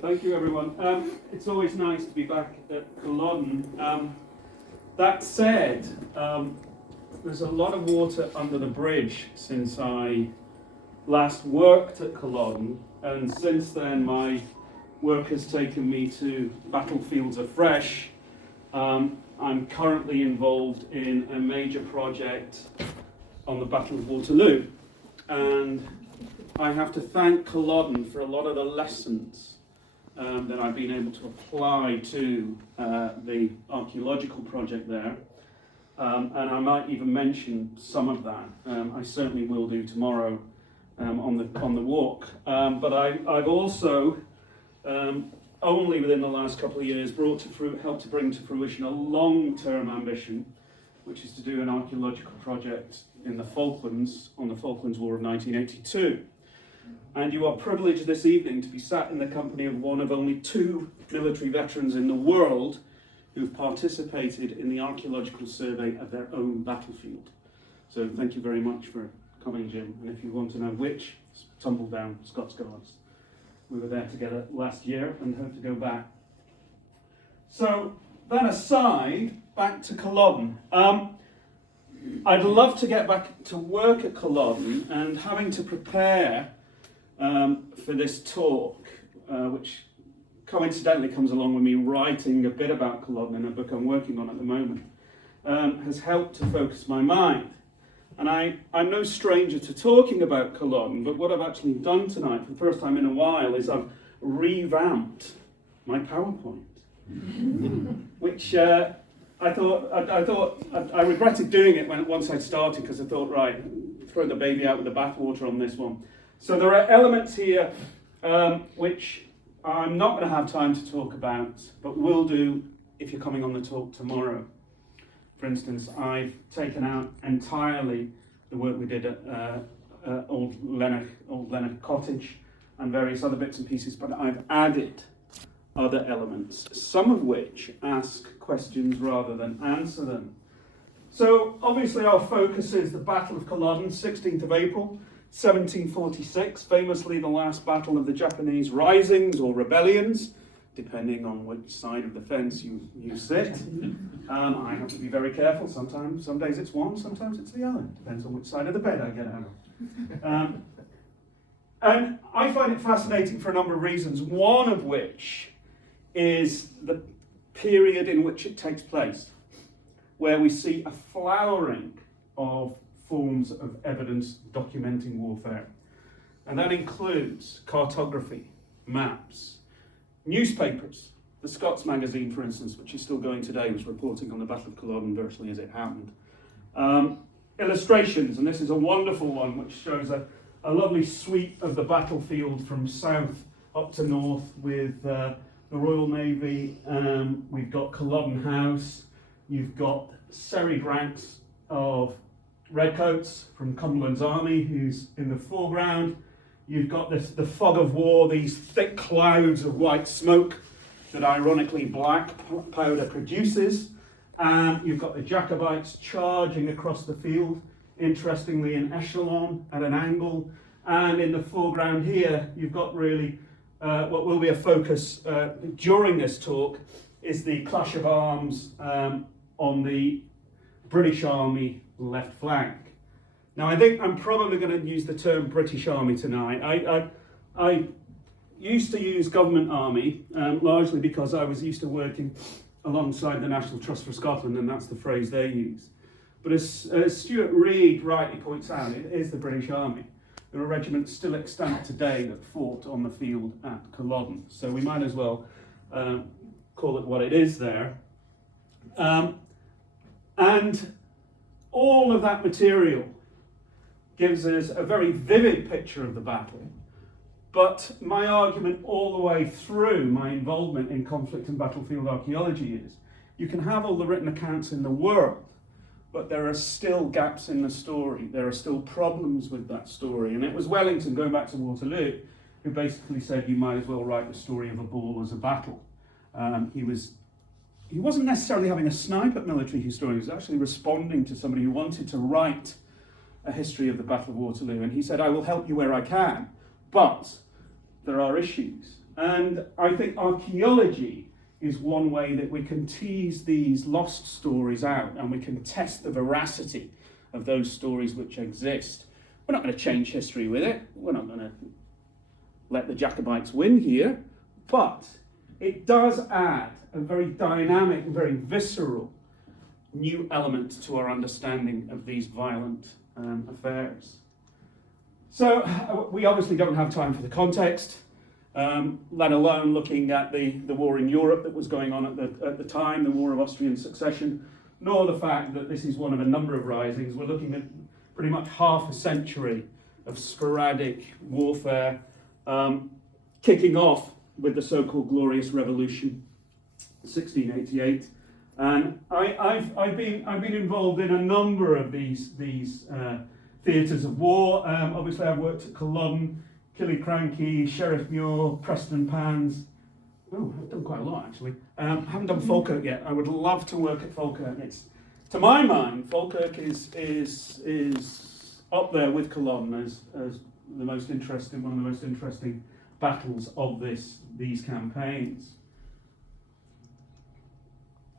Thank you, everyone. It's always nice to be back at Culloden. That said, there's a lot of water under the bridge since I last worked at Culloden, and since then my work has taken me to battlefields afresh. I'm currently involved in a major project on the Battle of Waterloo, and I have to thank Culloden for a lot of the lessons that I've been able to apply to the archaeological project there, and I might even mention some of that. I certainly will do tomorrow on the walk. But I've also only within the last couple of years helped to bring to fruition a long-term ambition, which is to do an archaeological project in the Falklands on the Falklands War of 1982. And you are privileged this evening to be sat in the company of one of only two military veterans in the world who've participated in the archaeological survey of their own battlefield. So thank you very much for coming, Jim. And if you want to know which, tumble down Scots Guards. We were there together last year and hope to go back. So that aside, back to Culloden. I'd love to get back to work at Culloden, and having to prepare for this talk, which coincidentally comes along with me writing a bit about Culloden in a book I'm working on at the moment, has helped to focus my mind. And I'm no stranger to talking about Culloden, but what I've actually done tonight for the first time in a while is I've revamped my PowerPoint, which I regretted doing it once I'd started, because I thought, right, throw the baby out with the bathwater on this one. So there are elements here which I'm not going to have time to talk about, but will do if you're coming on the talk tomorrow. For instance, I've taken out entirely the work we did at Old Lennox Cottage and various other bits and pieces, but I've added other elements, some of which ask questions rather than answer them. So obviously our focus is the Battle of Culloden, 16th of April, 1746, famously the last battle of the Japanese risings or rebellions, depending on which side of the fence you sit. I have to be very careful. Some days it's one, sometimes it's the other. Depends on which side of the bed I get out of. And I find it fascinating for a number of reasons, one of which is the period in which it takes place, where we see a flowering of forms of evidence documenting warfare. And that includes cartography, maps, newspapers. The Scots magazine, for instance, which is still going today, was reporting on the Battle of Culloden virtually as it happened. Illustrations, and this is a wonderful one, which shows a lovely sweep of the battlefield from south up to north with the Royal Navy. We've got Culloden House. You've got serried ranks of redcoats from Cumberland's army, who's in the foreground. You've got the fog of war, these thick clouds of white smoke that ironically black powder produces. You've got the Jacobites charging across the field, interestingly in echelon at an angle. And in the foreground here, you've got really what will be a focus during this talk is the clash of arms on the British Army left flank. Now, I think I'm probably going to use the term British Army tonight. I used to use government army, largely because I was used to working alongside the National Trust for Scotland, and that's the phrase they use. But as Stuart Reid rightly points out, it is the British Army. There are regiments still extant today that fought on the field at Culloden, so we might as well call it what it is there. And all of that material gives us a very vivid picture of the battle, but my argument all the way through my involvement in conflict and battlefield archaeology is you can have all the written accounts in the world, but there are still gaps in the story. There are still problems with that story. And it was Wellington, going back to Waterloo, who basically said you might as well write the story of a ball as a battle. He wasn't necessarily having a snipe at military historians. He was actually responding to somebody who wanted to write a history of the Battle of Waterloo. And he said, I will help you where I can, but there are issues. And I think archaeology is one way that we can tease these lost stories out, and we can test the veracity of those stories which exist. We're not going to change history with it. We're not going to let the Jacobites win here, but it does add a very dynamic, very visceral new element to our understanding of these violent affairs. So we obviously don't have time for the context, let alone looking at the war in Europe that was going on at the time, the War of Austrian Succession, nor the fact that this is one of a number of risings. We're looking at pretty much half a century of sporadic warfare, kicking off with the so-called Glorious Revolution, 1688. And I've been involved in a number of these theatres of war. Obviously, I've worked at Culloden, Killiecrankie, Sheriff Muir, Preston Pans. Oh, I've done quite a lot actually. Haven't done Falkirk yet. I would love to work at Falkirk. It's, to my mind, Falkirk is up there with Culloden as the most interesting, one of the most interesting battles of these campaigns.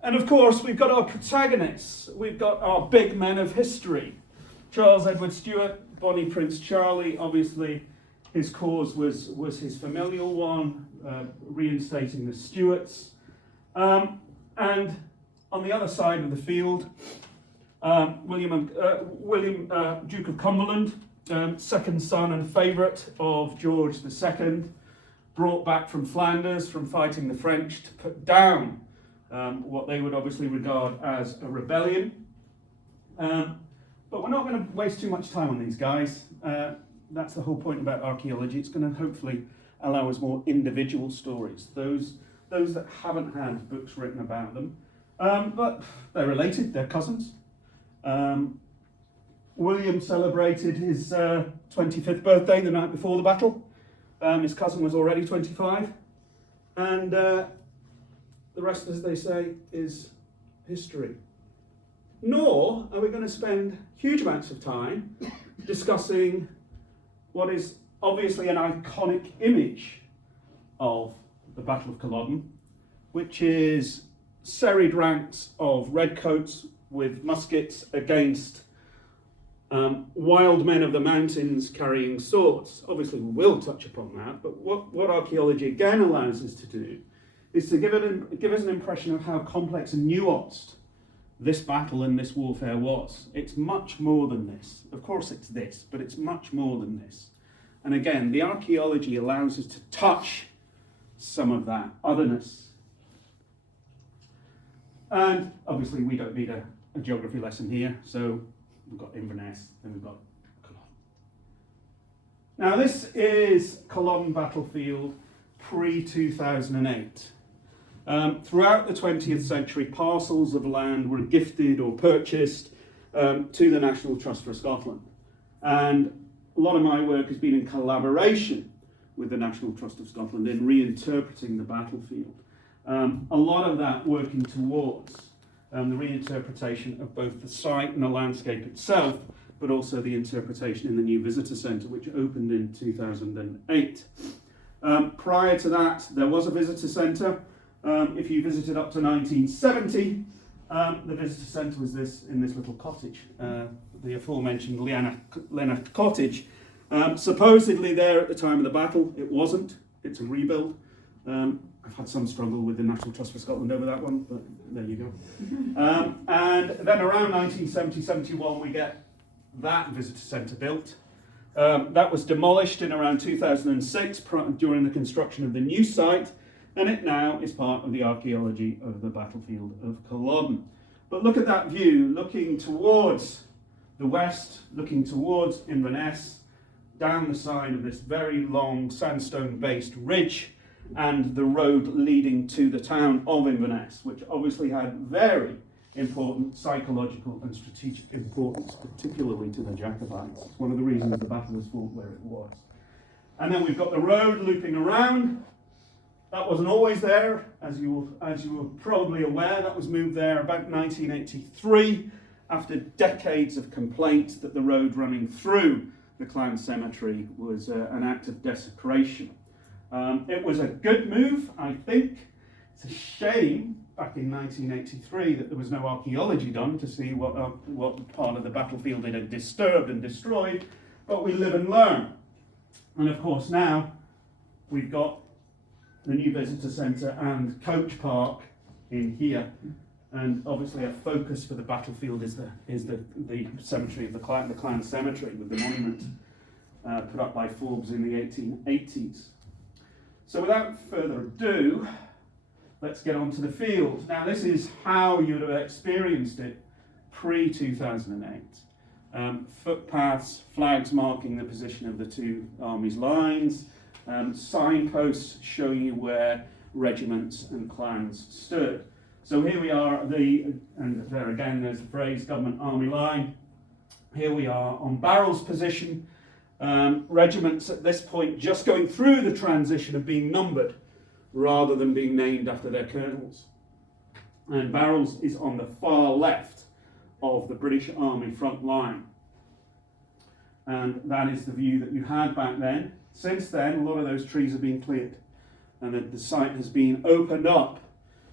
And of course, we've got our protagonists. We've got our big men of history. Charles Edward Stuart, Bonnie Prince Charlie. Obviously, his cause was his familial one, reinstating the Stuarts. And on the other side of the field, William, Duke of Cumberland, second son and favourite of George II, brought back from Flanders from fighting the French to put down what they would obviously regard as a rebellion. But we're not going to waste too much time on these guys. That's the whole point about archaeology. It's going to hopefully allow us more individual stories, those that haven't had books written about them. But they're related, they're cousins. William celebrated his 25th birthday the night before the battle. His cousin was already 25. And the rest, as they say, is history. Nor are we going to spend huge amounts of time discussing what is obviously an iconic image of the Battle of Culloden, which is serried ranks of redcoats with muskets against wild men of the mountains carrying swords. Obviously, we will touch upon that, but what archaeology again allows us to do is to give us an impression of how complex and nuanced this battle and this warfare was. It's much more than this. Of course it's this, but it's much more than this. And again, the archaeology allows us to touch some of that otherness. And obviously we don't need a geography lesson here, so we've got Inverness, then we've got Culloden. Now this is Culloden Battlefield pre-2008. Throughout the 20th century, parcels of land were gifted or purchased to the National Trust for Scotland. And a lot of my work has been in collaboration with the National Trust of Scotland in reinterpreting the battlefield. A lot of that working towards the reinterpretation of both the site and the landscape itself, but also the interpretation in the new visitor centre, which opened in 2008. Prior to that, there was a visitor centre. If you visited up to 1970, the visitor centre was in this little cottage, the aforementioned Lennox Cottage. Supposedly there at the time of the battle, it wasn't. It's a rebuild. I've had some struggle with the National Trust for Scotland over that one, but there you go. And then around 1970-71, we get that visitor centre built. That was demolished in around 2006 during the construction of the new site, and it now is part of the archaeology of the battlefield of Culloden. But look at that view, looking towards the west, looking towards Inverness, down the side of this very long sandstone-based ridge, and the road leading to the town of Inverness, which obviously had very important psychological and strategic importance, particularly to the Jacobites. It's one of the reasons the battle was fought where it was. And then we've got the road looping around. That wasn't always there, as you were probably aware. That was moved there about 1983, after decades of complaints that the road running through the Clown Cemetery was an act of desecration. It was a good move, I think. It's a shame back in 1983 that there was no archaeology done to see what part of the battlefield it had disturbed and destroyed, but we live and learn. And of course now we've got the new visitor centre and coach park in here, and obviously a focus for the battlefield is the cemetery of the Clan Cemetery with the monument put up by Forbes in the 1880s. So without further ado, let's get on to the field. Now this is how you'd have experienced it pre-2008. Footpaths, flags marking the position of the two armies' lines, signposts showing you where regiments and clans stood. So here we are, and there again there's the phrase government army line. Here we are on Barrel's position. Regiments at this point just going through the transition of being numbered rather than being named after their colonels. And Barrel's is on the far left of the British Army front line. And that is the view that you had back then. Since then, a lot of those trees have been cleared, and the site has been opened up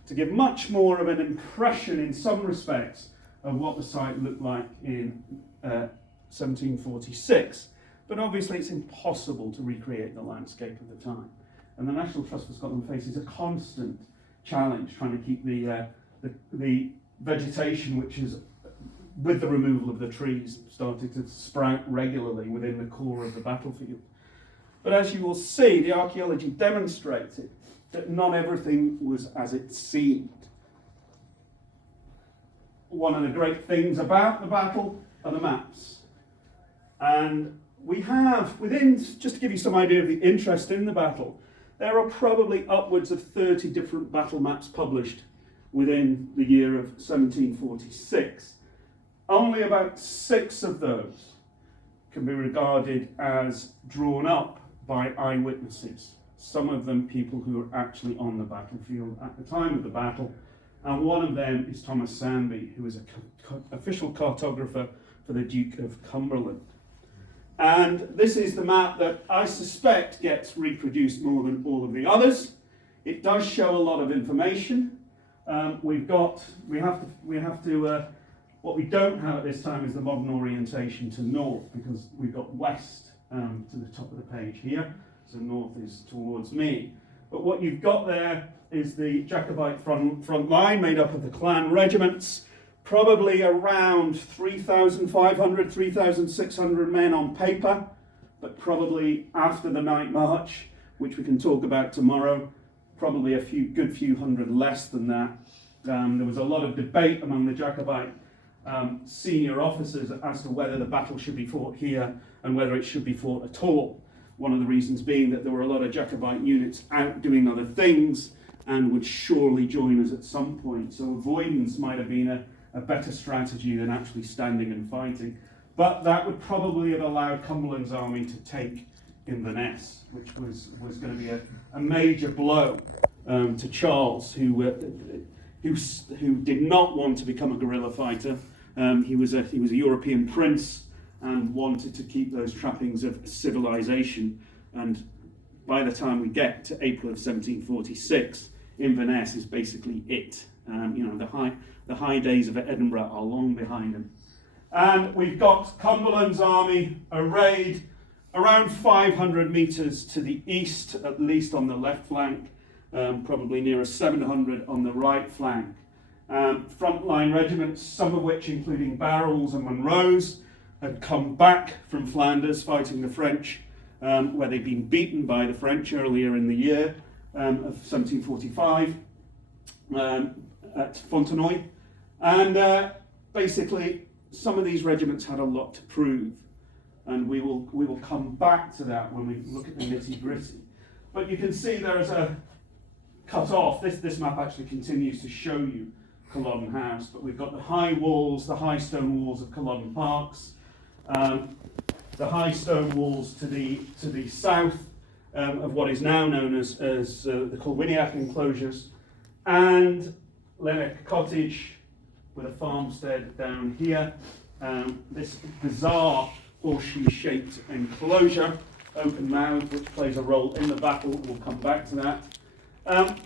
to give much more of an impression in some respects of what the site looked like in 1746. But obviously it's impossible to recreate the landscape of the time. And the National Trust for Scotland faces a constant challenge trying to keep the vegetation, which is, with the removal of the trees, started to sprout regularly within the core of the battlefield. But as you will see, the archaeology demonstrated that not everything was as it seemed. One of the great things about the battle are the maps. And we have, just to give you some idea of the interest in the battle, there are probably upwards of 30 different battle maps published within the year of 1746. Only about 6 of those can be regarded as drawn up by eyewitnesses. Some of them people who were actually on the battlefield at the time of the battle. And one of them is Thomas Sandby, who is an official cartographer for the Duke of Cumberland. And this is the map that I suspect gets reproduced more than all of the others. It does show a lot of information. What we don't have at this time is the modern orientation to north, because we've got west to the top of the page here, so north is towards me. But what you've got there is the Jacobite front line made up of the clan regiments, probably around 3,500, 3,600 men on paper, but probably after the night march, which we can talk about tomorrow, probably a good few hundred less than that. There was a lot of debate among the Jacobite senior officers as to whether the battle should be fought here and whether it should be fought at all. One of the reasons being that there were a lot of Jacobite units out doing other things and would surely join us at some point. So avoidance might have been a better strategy than actually standing and fighting. But that would probably have allowed Cumberland's army to take Inverness, which was going to be a major blow to Charles, who did not want to become a guerrilla fighter. He was a European prince and wanted to keep those trappings of civilization. And by the time we get to April of 1746, Inverness is basically it. The high days of Edinburgh are long behind him. And we've got Cumberland's army arrayed around 500 metres to the east, at least on the left flank, probably nearer 700 on the right flank. Frontline regiments, some of which, including Barrels and Monroes, had come back from Flanders fighting the French, where they'd been beaten by the French earlier in the year of 1745 at Fontenoy. And basically, some of these regiments had a lot to prove, and we will come back to that when we look at the nitty-gritty. But you can see there is a cut off. This map actually continues to show you Culloden House, but we've got the high walls, the high stone walls of Culloden Parks, the high stone walls to the south of what is now known as the Colwiniac enclosures, and Lennox Cottage with a farmstead down here. This bizarre horseshoe-shaped enclosure open mouthed, which plays a role in the battle. We'll come back to that.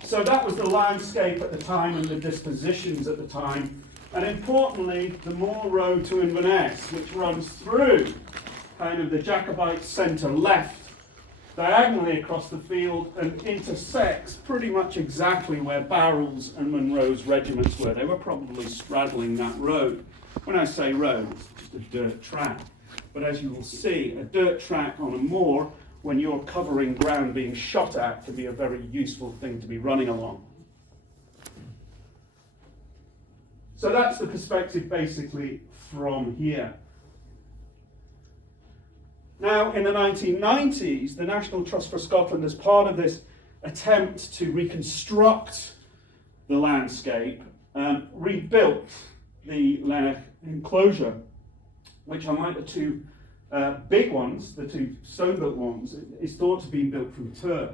So that was the landscape at the time and the dispositions at the time. And importantly, the Moor Road to Inverness, which runs through kind of the Jacobite centre left, diagonally across the field, and intersects pretty much exactly where Barrel's and Munro's regiments were. They were probably straddling that road. When I say road, it's just a dirt track. But as you will see, a dirt track on a moor, when you're covering ground being shot at, can be a very useful thing to be running along. So that's the perspective basically from here. Now, in the 1990s, the National Trust for Scotland, as part of this attempt to reconstruct the landscape, rebuilt the Lennox enclosure, which, unlike the two big ones, the two stone-built ones, is thought to be built from turf.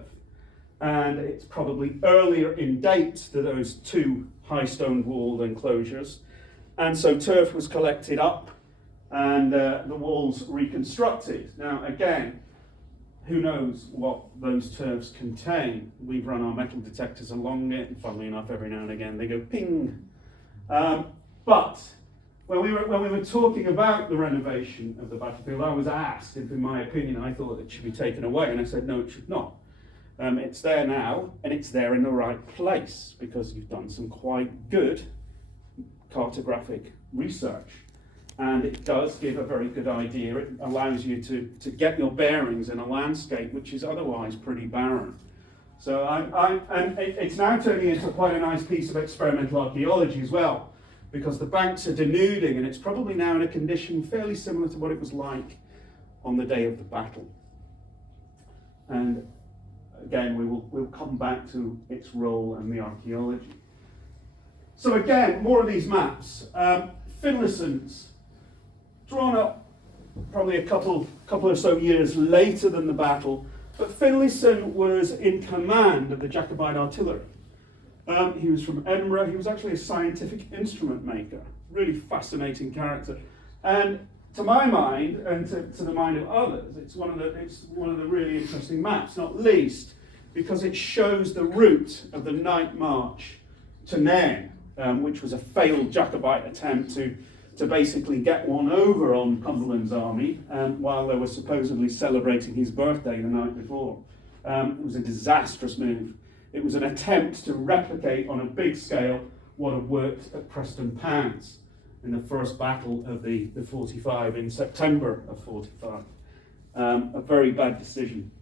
And it's probably earlier in date than those two high stone-walled enclosures. And so turf was collected up and the walls reconstructed. Now, again, who knows what those turfs contain? We've run our metal detectors along it, and funnily enough, every now and again they go ping. But when we were talking about the renovation of the battlefield, I was asked if, in my opinion, I thought it should be taken away, and I said no, it should not. It's there now, and it's there in the right place, because you've done some quite good cartographic research. And it does give a very good idea. It allows you to get your bearings in a landscape which is otherwise pretty barren. So it's now turning into quite a nice piece of experimental archaeology as well, because the banks are denuding, and it's probably now in a condition fairly similar to what it was like on the day of the battle. And again, we'll come back to its role and the archaeology. So again, more of these maps. Finlayson's drawn up probably a couple or so years later than the battle, but Finlayson was in command of the Jacobite artillery. He was from Edinburgh. He was actually a scientific instrument maker, really fascinating character. And to my mind, and to the mind of others, it's one of the really interesting maps, not least because it shows the route of the night march to Nairn, which was a failed Jacobite attempt to basically get one over on Cumberland's army while they were supposedly celebrating his birthday the night before. It was a disastrous move. It was an attempt to replicate on a big scale what had worked at Preston Pans in the first battle of the 45 in September of 45. A very bad decision.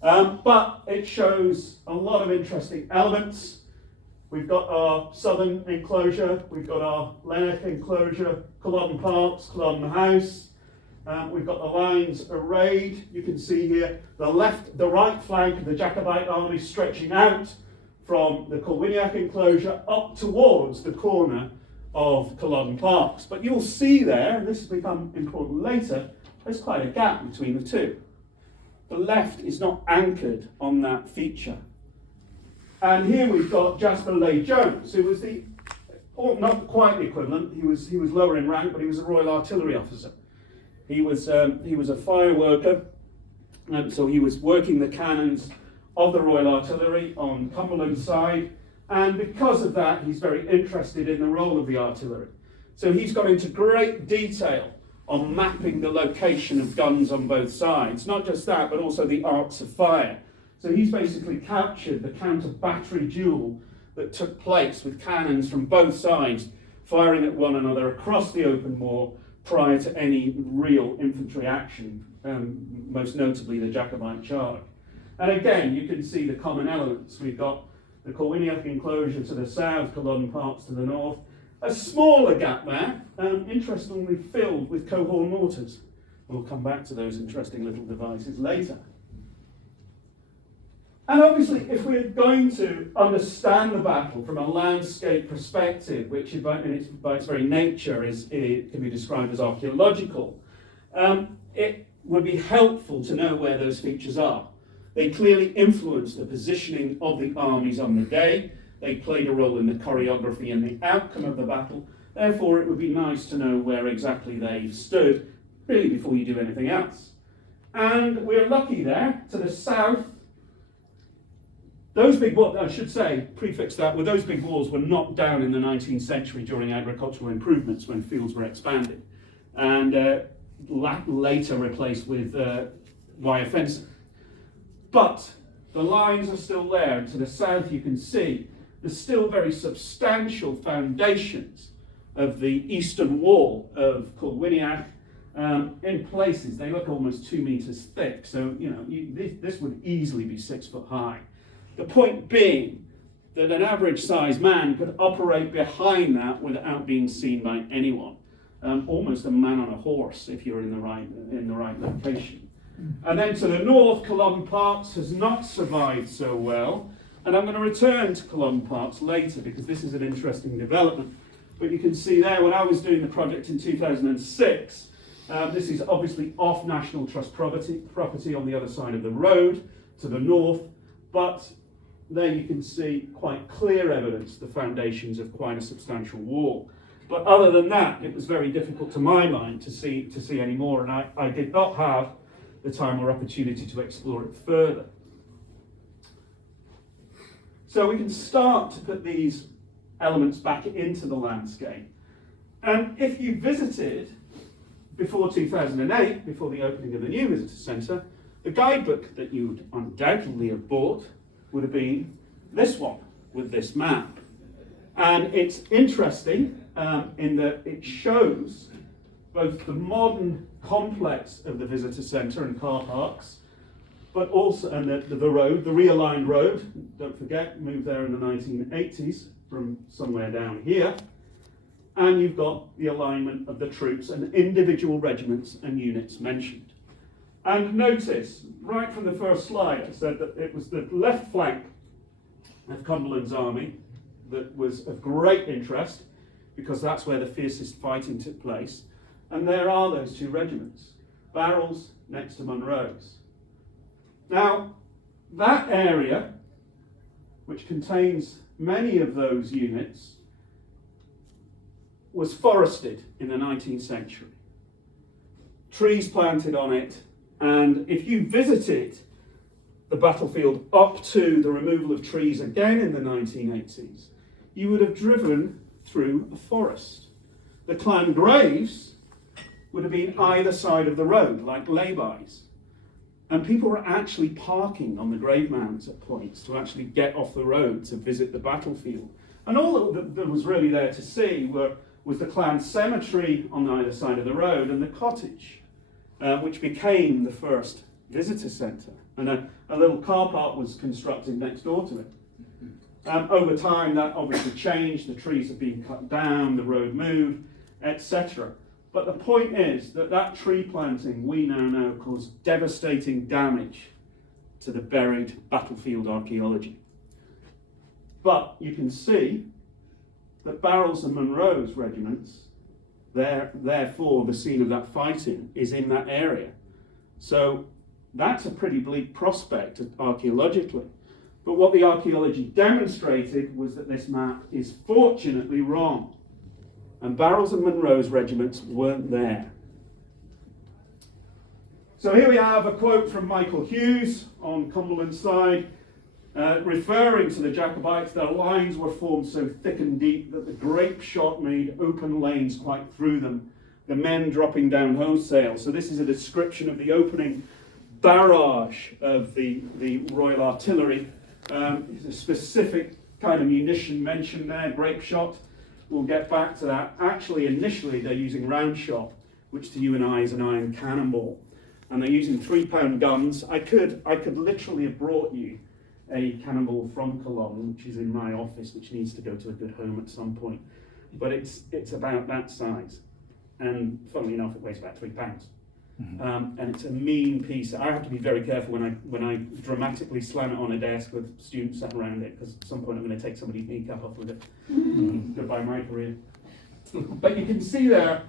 But it shows a lot of interesting elements. We've got our southern enclosure, we've got our Lennox enclosure, Culloden Parks, Culloden House. We've got the lines arrayed. You can see here the right flank of the Jacobite army stretching out from the Culwiniac enclosure up towards the corner of Culloden Parks. But you'll see there, and this has become important later, there's quite a gap between the two. The left is not anchored on that feature. And here we've got Jasper Leigh Jones, who was not quite the equivalent. He was lower in rank, but he was a Royal Artillery officer. He was a fire worker, so he was working the cannons of the Royal Artillery on Cumberland's side, and because of that, he's very interested in the role of the artillery. So he's got into great detail on mapping the location of guns on both sides. Not just that, but also the arcs of fire. So he's basically captured the counter-battery duel that took place with cannons from both sides firing at one another across the open moor prior to any real infantry action, most notably the Jacobite charge. And again, you can see the common elements. We've got the Culwiniac enclosure to the south, Culloden Parks to the north. A smaller gap there, interestingly filled with cohorn mortars. We'll come back to those interesting little devices later. And obviously, if we're going to understand the battle from a landscape perspective, which by its very nature can be described as archaeological, it would be helpful to know where those features are. They clearly influence the positioning of the armies on the day. They played a role in the choreography and the outcome of the battle. Therefore, it would be nice to know where exactly they stood, really, before you do anything else. And we're lucky there, to the south, those big walls, I should say, prefix that, well, those big walls were knocked down in the 19th century during agricultural improvements when fields were expanded, and later replaced with wire fencing. But the lines are still there, and to the south you can see there's still very substantial foundations of the eastern wall of Culloden. In places they look almost 2 meters thick, so this would easily be 6 foot high. The point being that an average sized man could operate behind that without being seen by anyone. Almost a man on a horse if you're in the right location. And then to the north, Culloden Parks has not survived so well. And I'm going to return to Culloden Parks later because this is an interesting development. But you can see there, when I was doing the project in 2006, this is obviously off National Trust property on the other side of the road to the north. But there you can see quite clear evidence, the foundations of quite a substantial wall. But other than that, it was very difficult to my mind to see any more, and I did not have the time or opportunity to explore it further. So we can start to put these elements back into the landscape. And if you visited before 2008, before the opening of the new visitor centre, the guidebook that you would undoubtedly have bought would have been this one with this map. And it's interesting in that it shows both the modern complex of the visitor centre and car parks, but also the road, the realigned road, don't forget, moved there in the 1980s from somewhere down here. And you've got the alignment of the troops and individual regiments and units mentioned. And notice, right from the first slide, I said that it was the left flank of Cumberland's army that was of great interest, because that's where the fiercest fighting took place. And there are those two regiments, Barrels next to Munro's. Now, that area, which contains many of those units, was forested in the 19th century. Trees planted on it, and if you visited the battlefield up to the removal of trees again in the 1980s, you would have driven through a forest. The clan graves would have been either side of the road, like lay-bys. And people were actually parking on the grave mounds at points to actually get off the road to visit the battlefield. And all that was really there to see was the clan cemetery on either side of the road and the cottage, which became the first visitor centre. And a little car park was constructed next door to it. Over time, that obviously changed. The trees have been cut down, the road moved, etc. But the point is that tree planting, we now know, caused devastating damage to the buried battlefield archaeology. But you can see that Barrels and Munro's regiments, therefore the scene of that fighting is in that area. So that's a pretty bleak prospect archaeologically. But what the archaeology demonstrated was that this map is fortunately wrong. And Barrels and Munro's regiments weren't there. So here we have a quote from Michael Hughes on Cumberland's side, referring to the Jacobites. Their lines were formed so thick and deep that the grape shot made open lanes quite through them, the men dropping down wholesale. So this is a description of the opening barrage of the Royal Artillery. There's a specific kind of munition mentioned there, grape shot. We'll get back to that. Actually, initially, they're using round shot, which to you and I is an iron cannonball. And they're using 3-pound guns. I could literally have brought you a cannonball from Culloden, which is in my office, which needs to go to a good home at some point. But it's about that size. And funnily enough, it weighs about 3 pounds. And it's a mean piece. I have to be very careful when I dramatically slam it on a desk with students sat around it, because at some point I'm going to take somebody's kneecap off with it. Goodbye my career. But you can see there,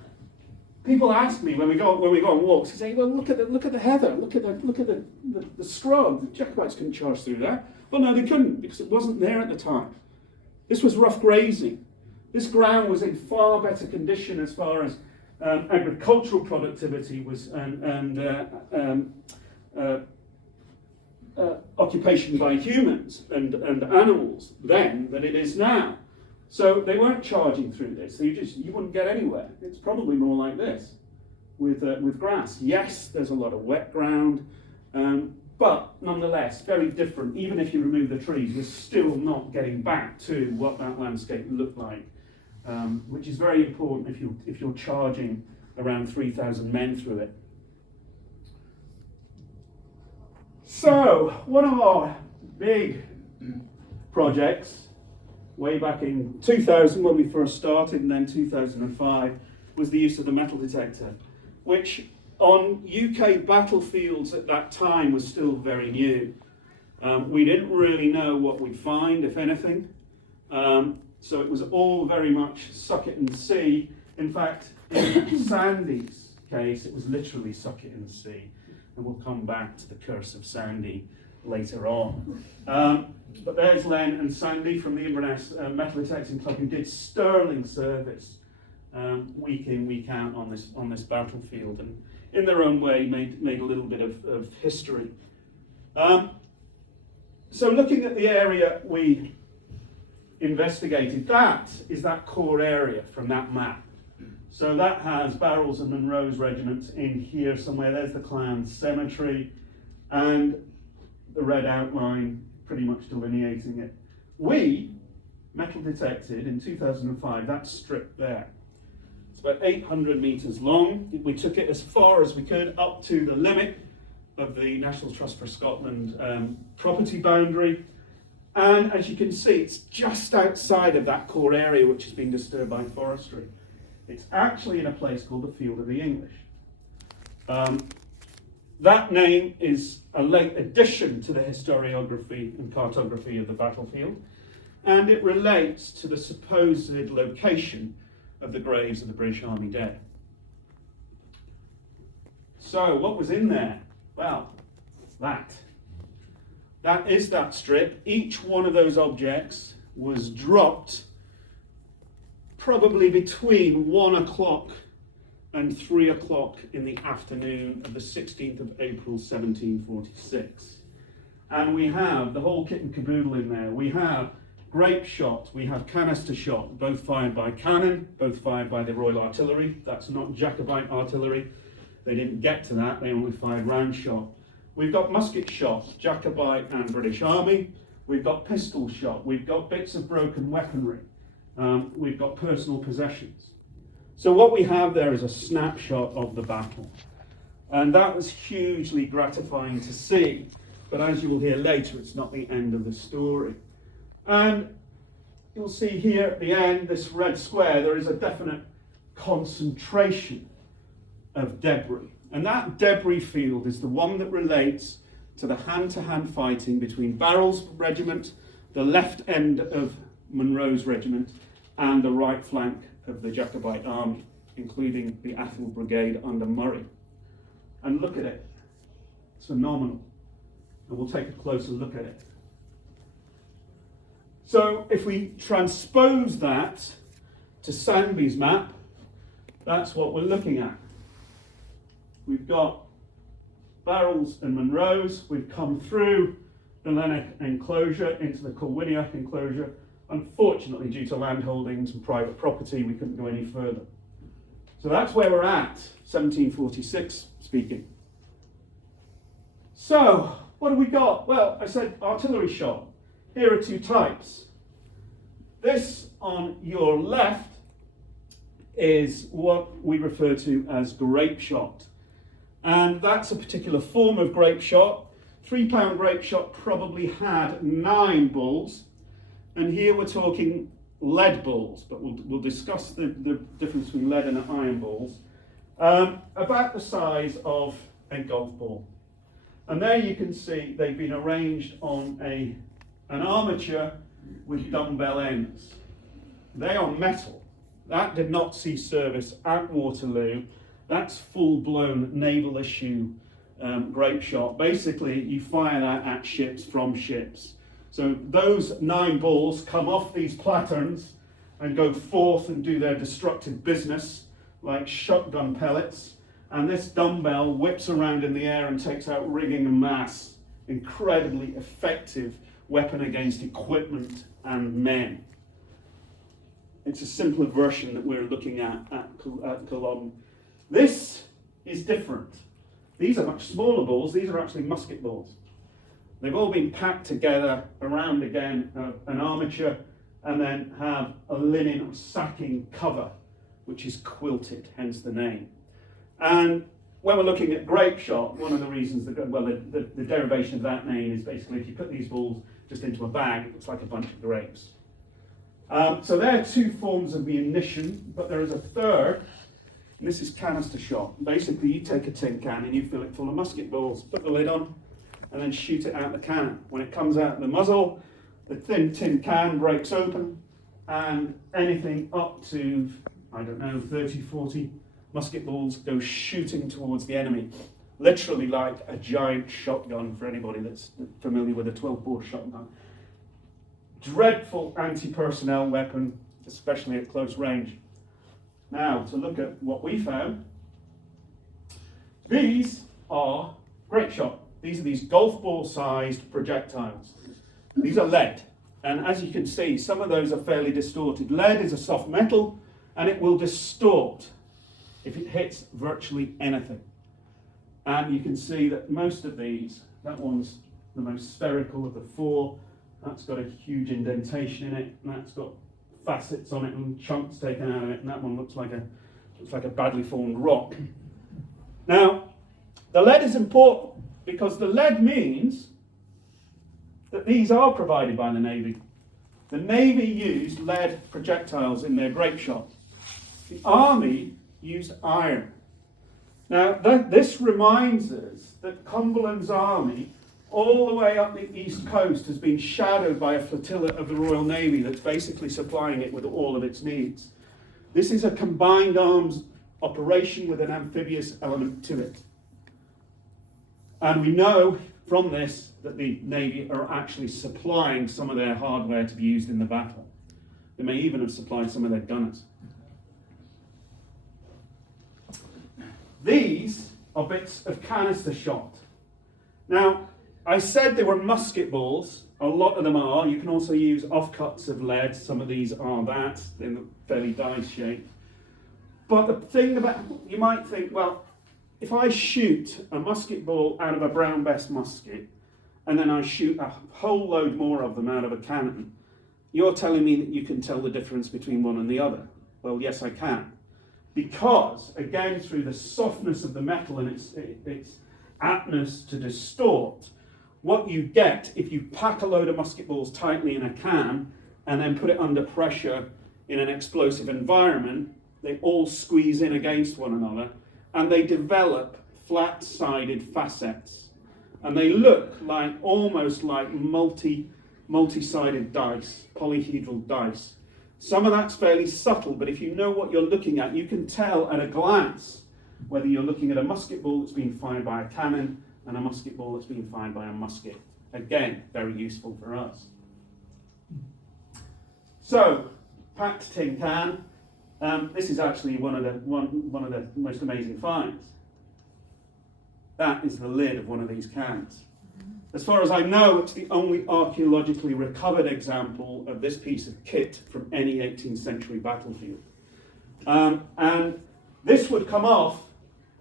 people ask me when we go on walks, they say, well, look at the heather, look at the scrub. The Jacobites couldn't charge through there. Well, no, they couldn't, because it wasn't there at the time. This was rough grazing. This ground was in far better condition as far as agricultural productivity was occupation by humans and animals then than it is now. So they weren't charging through this. So you wouldn't get anywhere. It's probably more like this with grass. Yes, there's a lot of wet ground, but nonetheless very different. Even if you remove the trees, you're still not getting back to what that landscape looked like, which is very important if you're charging around 3,000 men through it. So, one of our big projects, way back in 2000 when we first started, and then 2005, was the use of the metal detector, which on UK battlefields at that time was still very new. We didn't really know what we'd find, if anything. So it was all very much suck it and see. In fact, in Sandy's case, it was literally suck it and see. And we'll come back to the curse of Sandy later on. But there's Len and Sandy from the Inverness Metal Detecting Club, who did sterling service week in, week out on this battlefield, and in their own way made a little bit of history. So looking at the area we investigated, that is that core area from that map. So that has Barrells and Munro's regiments in here somewhere. There's the clan cemetery and the red outline pretty much delineating it. We metal detected in 2005 that strip there. It's about 800 metres long. We took it as far as we could up to the limit of the National Trust for Scotland property boundary. And as you can see, it's just outside of that core area which has been disturbed by forestry. It's actually in a place called the Field of the English. That name is a late addition to the historiography and cartography of the battlefield, and it relates to the supposed location of the graves of the British Army dead. So what was in there? Well, that is that strip. Each one of those objects was dropped probably between 1 o'clock and 3 o'clock in the afternoon of the 16th of April 1746. And we have the whole kit and caboodle in there. We have grape shot, we have canister shot, both fired by cannon, both fired by the Royal Artillery. That's not Jacobite artillery. They didn't get to that, they only fired round shot. We've got musket shot, Jacobite and British Army. We've got pistol shot, we've got bits of broken weaponry. We've got personal possessions. So what we have there is a snapshot of the battle. And that was hugely gratifying to see. But as you will hear later, it's not the end of the story. And you'll see here at the end, this red square, there is a definite concentration of debris. And that debris field is the one that relates to the hand-to-hand fighting between Barrells' regiment, the left end of Munro's regiment, and the right flank of the Jacobite army, including the Athol Brigade under Murray. And look at it. It's phenomenal. And we'll take a closer look at it. So if we transpose that to Sandby's map, that's what we're looking at. We've got Barrells and Munro's. We've come through the Lennox enclosure into the Colwiniach enclosure. Unfortunately, due to land holdings and private property, we couldn't go any further. So that's where we're at, 1746 speaking. So, what have we got? Well, I said artillery shot. Here are two types. This on your left is what we refer to as grape shot. And that's a particular form of grape shot. 3-pound grape shot probably had 9 balls. And here we're talking lead balls, but we'll discuss the difference between lead and iron balls. About the size of a golf ball. And there you can see they've been arranged on an armature with dumbbell ends. They are metal. That did not see service at Waterloo. That's full-blown naval issue grape shot. Basically, you fire that at ships from ships. So those 9 balls come off these platterns and go forth and do their destructive business. like shotgun pellets, and this dumbbell whips around in the air and takes out rigging and mass. Incredibly effective weapon against equipment and men. It's a simpler version that we're looking at Culloden. This is different. These are much smaller balls. These are actually musket balls. They've all been packed together around, again, an armature, and then have a linen or sacking cover, which is quilted, hence the name. And when we're looking at grape shot, one of the reasons, the derivation of that name is basically if you put these balls just into a bag, it looks like a bunch of grapes. So there are two forms of munition, but there is a third, and this is canister shot. Basically, you take a tin can and you fill it full of musket balls, put the lid on, and then shoot it out the cannon. When it comes out the muzzle, the thin tin can breaks open, and anything up to, 30, 40 musket balls go shooting towards the enemy. Literally like a giant shotgun for anybody that's familiar with a 12-bore shotgun. Dreadful anti-personnel weapon, especially at close range. Now, to look at what we found, these are grape shot. These are these golf ball sized projectiles. These are lead, and as you can see, some of those are fairly distorted. Lead is a soft metal, and it will distort if it hits virtually anything. And you can see that most of these, that one's the most spherical of the four, that's got a huge indentation in it, and that's got facets on it and chunks taken out of it, and that one looks like a badly formed rock. Now, the lead is important because the lead means that these are provided by the Navy. The Navy used lead projectiles in their grape shot. The Army used iron. Now, this reminds us that Cumberland's army, all the way up the east coast, has been shadowed by a flotilla of the Royal Navy that's basically supplying it with all of its needs. This is a combined arms operation with an amphibious element to it. And we know from this that the Navy are actually supplying some of their hardware to be used in the battle. They may even have supplied some of their gunners. These are bits of canister shot. Now, I said they were musket balls. A lot of them are. You can also use offcuts of lead. Some of these are that, in a fairly dice shape. But the thing about, you might think, well, if I shoot a musket ball out of a Brown Bess musket, and then I shoot a whole load more of them out of a cannon, you're telling me that you can tell the difference between one and the other. Well, yes, I can. Because, again, through the softness of the metal and its aptness to distort, what you get if you pack a load of musket balls tightly in a can and then put it under pressure in an explosive environment, they all squeeze in against one another and they develop flat-sided facets. And they look like almost like multi-sided dice, polyhedral dice. Some of that's fairly subtle, but if you know what you're looking at, you can tell at a glance whether you're looking at a musket ball that's being fired by a cannon and a musket ball that's being fired by a musket. Again, very useful for us. So, packed tin can. This is actually one of the most amazing finds. That is the lid of one of these cans. As far as I know, it's the only archaeologically recovered example of this piece of kit from any 18th century battlefield. And this would come off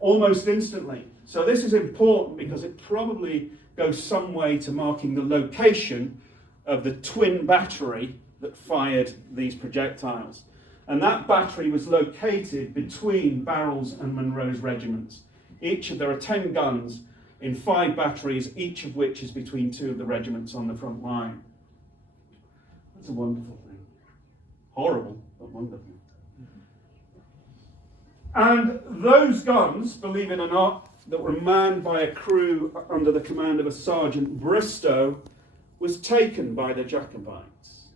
almost instantly. So this is important because it probably goes some way to marking the location of the twin battery that fired these projectiles. And that battery was located between Barrel's and Munro's regiments. There are 10 guns in 5 batteries, each of which is between 2 of the regiments on the front line. That's a wonderful thing. Horrible, but wonderful. And those guns, believe it or not, that were manned by a crew under the command of a Sergeant Bristow, was taken by the Jacobites.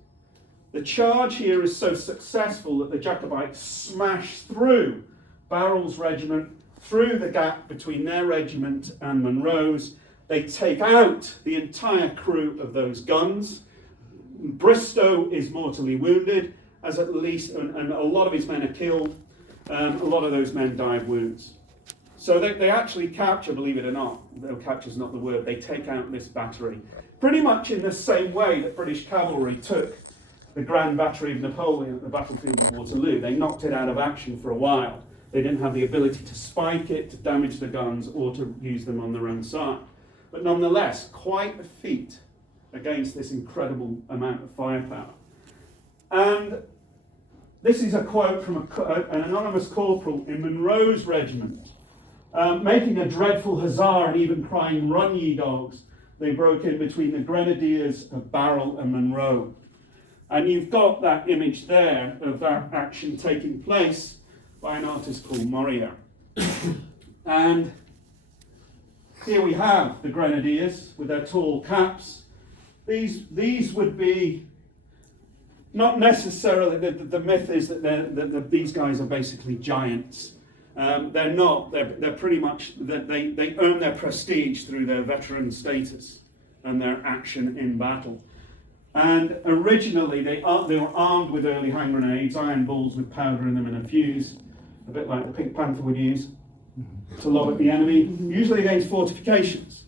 The charge here is so successful that the Jacobites smash through Barrel's regiment, through the gap between their regiment and Munro's. They take out the entire crew of those guns. Bristow is mortally wounded, as at least, and a lot of his men are killed. A lot of those men die of wounds. So they actually capture, believe it or not, capture is not the word, they take out this battery. Pretty much in the same way that British cavalry took the Grand Battery of Napoleon at the Battlefield of Waterloo. They knocked it out of action for a while. They didn't have the ability to spike it, to damage the guns, or to use them on their own side. But nonetheless, quite a feat against this incredible amount of firepower. And this is a quote from an anonymous corporal in Monro's regiment. Making a dreadful huzzah and even crying, "Run, ye dogs," they broke in between the grenadiers of Barrel and Monro. And you've got that image there of that action taking place by an artist called Mortar. And here we have the grenadiers with their tall caps. These would be, not necessarily, the myth is that these guys are basically giants. They're not. They're pretty much, they earn their prestige through their veteran status and their action in battle. And originally they were armed with early hand grenades, iron balls with powder in them and a fuse, a bit like the Pink Panther would use to lob at the enemy, usually against fortifications.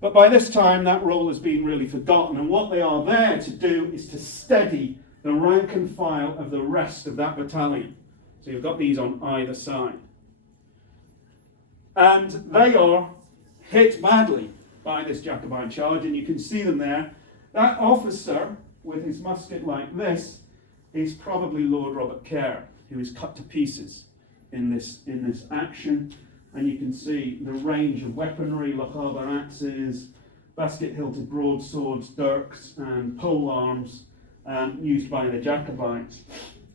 But by this time that role has been really forgotten, and what they are there to do is to steady the rank and file of the rest of that battalion. So you've got these on either side. And they are hit badly by this Jacobite charge, and you can see them there. That officer with his musket like this is probably Lord Robert Kerr, who is cut to pieces in this action. And you can see the range of weaponry, Loch Harbour axes, basket-hilted broadswords, dirks, and pole arms used by the Jacobites.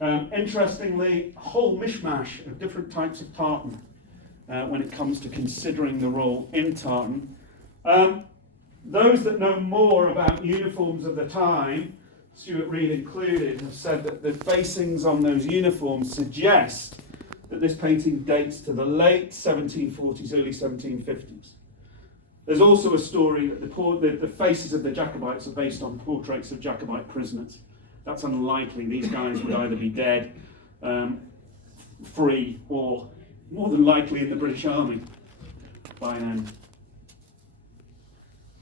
Interestingly, a whole mishmash of different types of tartan when it comes to considering the role in tartan. Those that know more about uniforms of the time, Stuart Reid included, have said that the facings on those uniforms suggest that this painting dates to the late 1740s, early 1750s. There's also a story that the faces of the Jacobites are based on portraits of Jacobite prisoners. That's unlikely. These guys would either be dead, free, or more than likely in the British Army by then.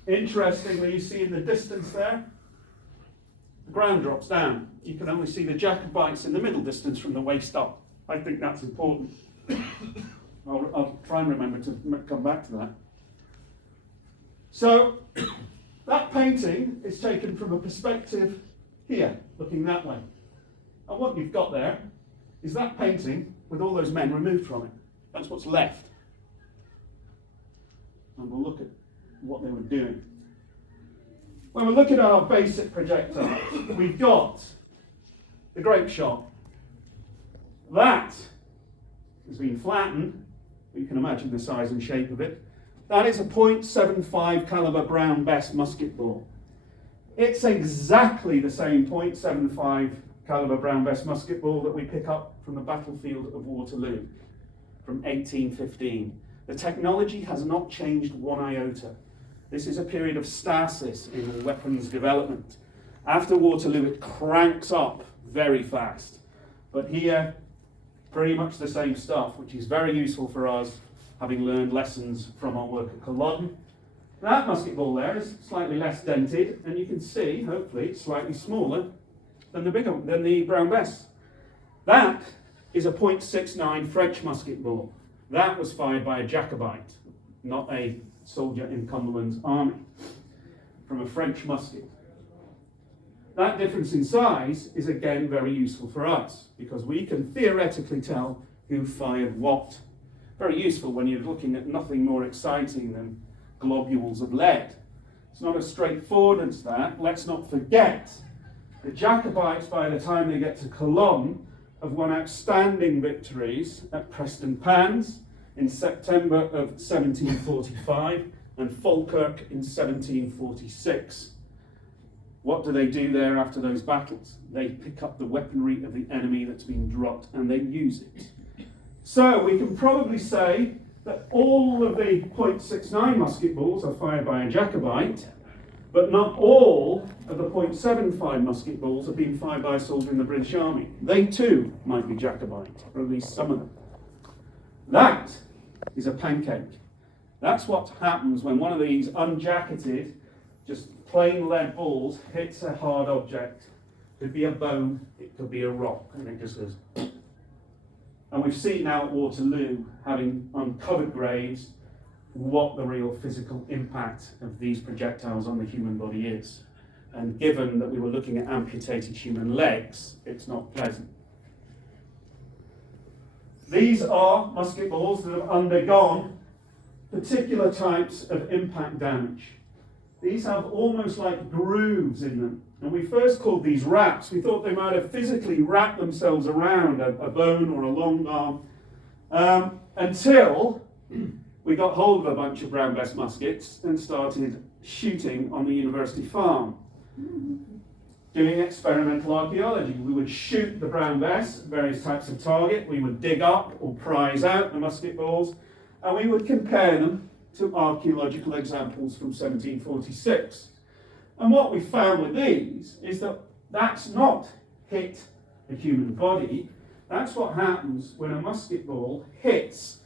Interestingly, you see in the distance there, the ground drops down. You can only see the Jacobites in the middle distance from the waist up. I think that's important. I'll try and remember to come back to that. So, that painting is taken from a perspective here, looking that way. And what you've got there is that painting with all those men removed from it. That's what's left. And we'll look at what they were doing. When we look at our basic projectiles, we've got the grape shot. That has been flattened, but you can imagine the size and shape of it. That is a .75 caliber Brown Bess musket ball. It's exactly the same .75 caliber Brown Bess musket ball that we pick up from the Battlefield of Waterloo from 1815. The technology has not changed one iota. This is a period of stasis in weapons development. After Waterloo, it cranks up very fast. But here, pretty much the same stuff, which is very useful for us, having learned lessons from our work at Culloden. That musket ball there is slightly less dented, and you can see, hopefully, it's slightly smaller than the Brown Bess. That is a .69 French musket ball. That was fired by a Jacobite, not a soldier in Cumberland's army, from a French musket. That difference in size is again very useful for us, because we can theoretically tell who fired what. Very useful when you're looking at nothing more exciting than globules of lead. It's not as straightforward as that. Let's not forget the Jacobites, by the time they get to Culloden, have won outstanding victories at Preston Pans in September of 1745 and Falkirk in 1746. What do they do there after those battles? They pick up the weaponry of the enemy that's been dropped and they use it. So we can probably say that all of the .69 musket balls are fired by a Jacobite, but not all of the .75 musket balls have been fired by a soldier in the British Army. They too might be Jacobite, or at least some of them. That is a pancake. That's what happens when one of these unjacketed, just plain lead balls hits a hard object. It could be a bone, it could be a rock, and it just goes. And we've seen now at Waterloo, having uncovered graves, what the real physical impact of these projectiles on the human body is. And given that we were looking at amputated human legs, it's not pleasant. These are musket balls that have undergone particular types of impact damage. These have almost like grooves in them. And we first called these wraps. We thought they might have physically wrapped themselves around a bone or a long arm, until we got hold of a bunch of brown bess muskets and started shooting on the university farm. Doing experimental archaeology. We would shoot the brown bess at various types of target. We would dig up or prize out the musket balls, and we would compare them to archaeological examples from 1746. And what we found with these is that that's not hit a human body. That's what happens when a musket ball hits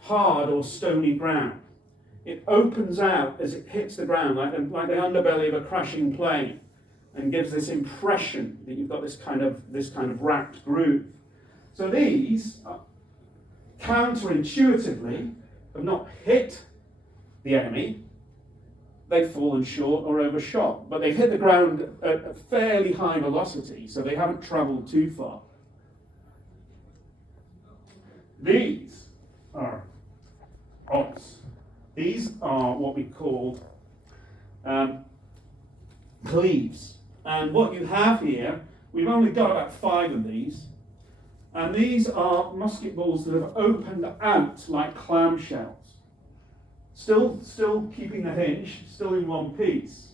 hard or stony ground. It opens out as it hits the ground, like the underbelly of a crashing plane, and gives this impression that you've got this kind of wrapped groove. So these, counterintuitively, have not hit the enemy. They've fallen short or overshot, but they've hit the ground at a fairly high velocity, so they haven't travelled too far. These are odds. These are what we call cleaves. And what you have here, we've only got about 5 of these, and these are musket balls that have opened out like clamshells. Still keeping the hinge, still in one piece.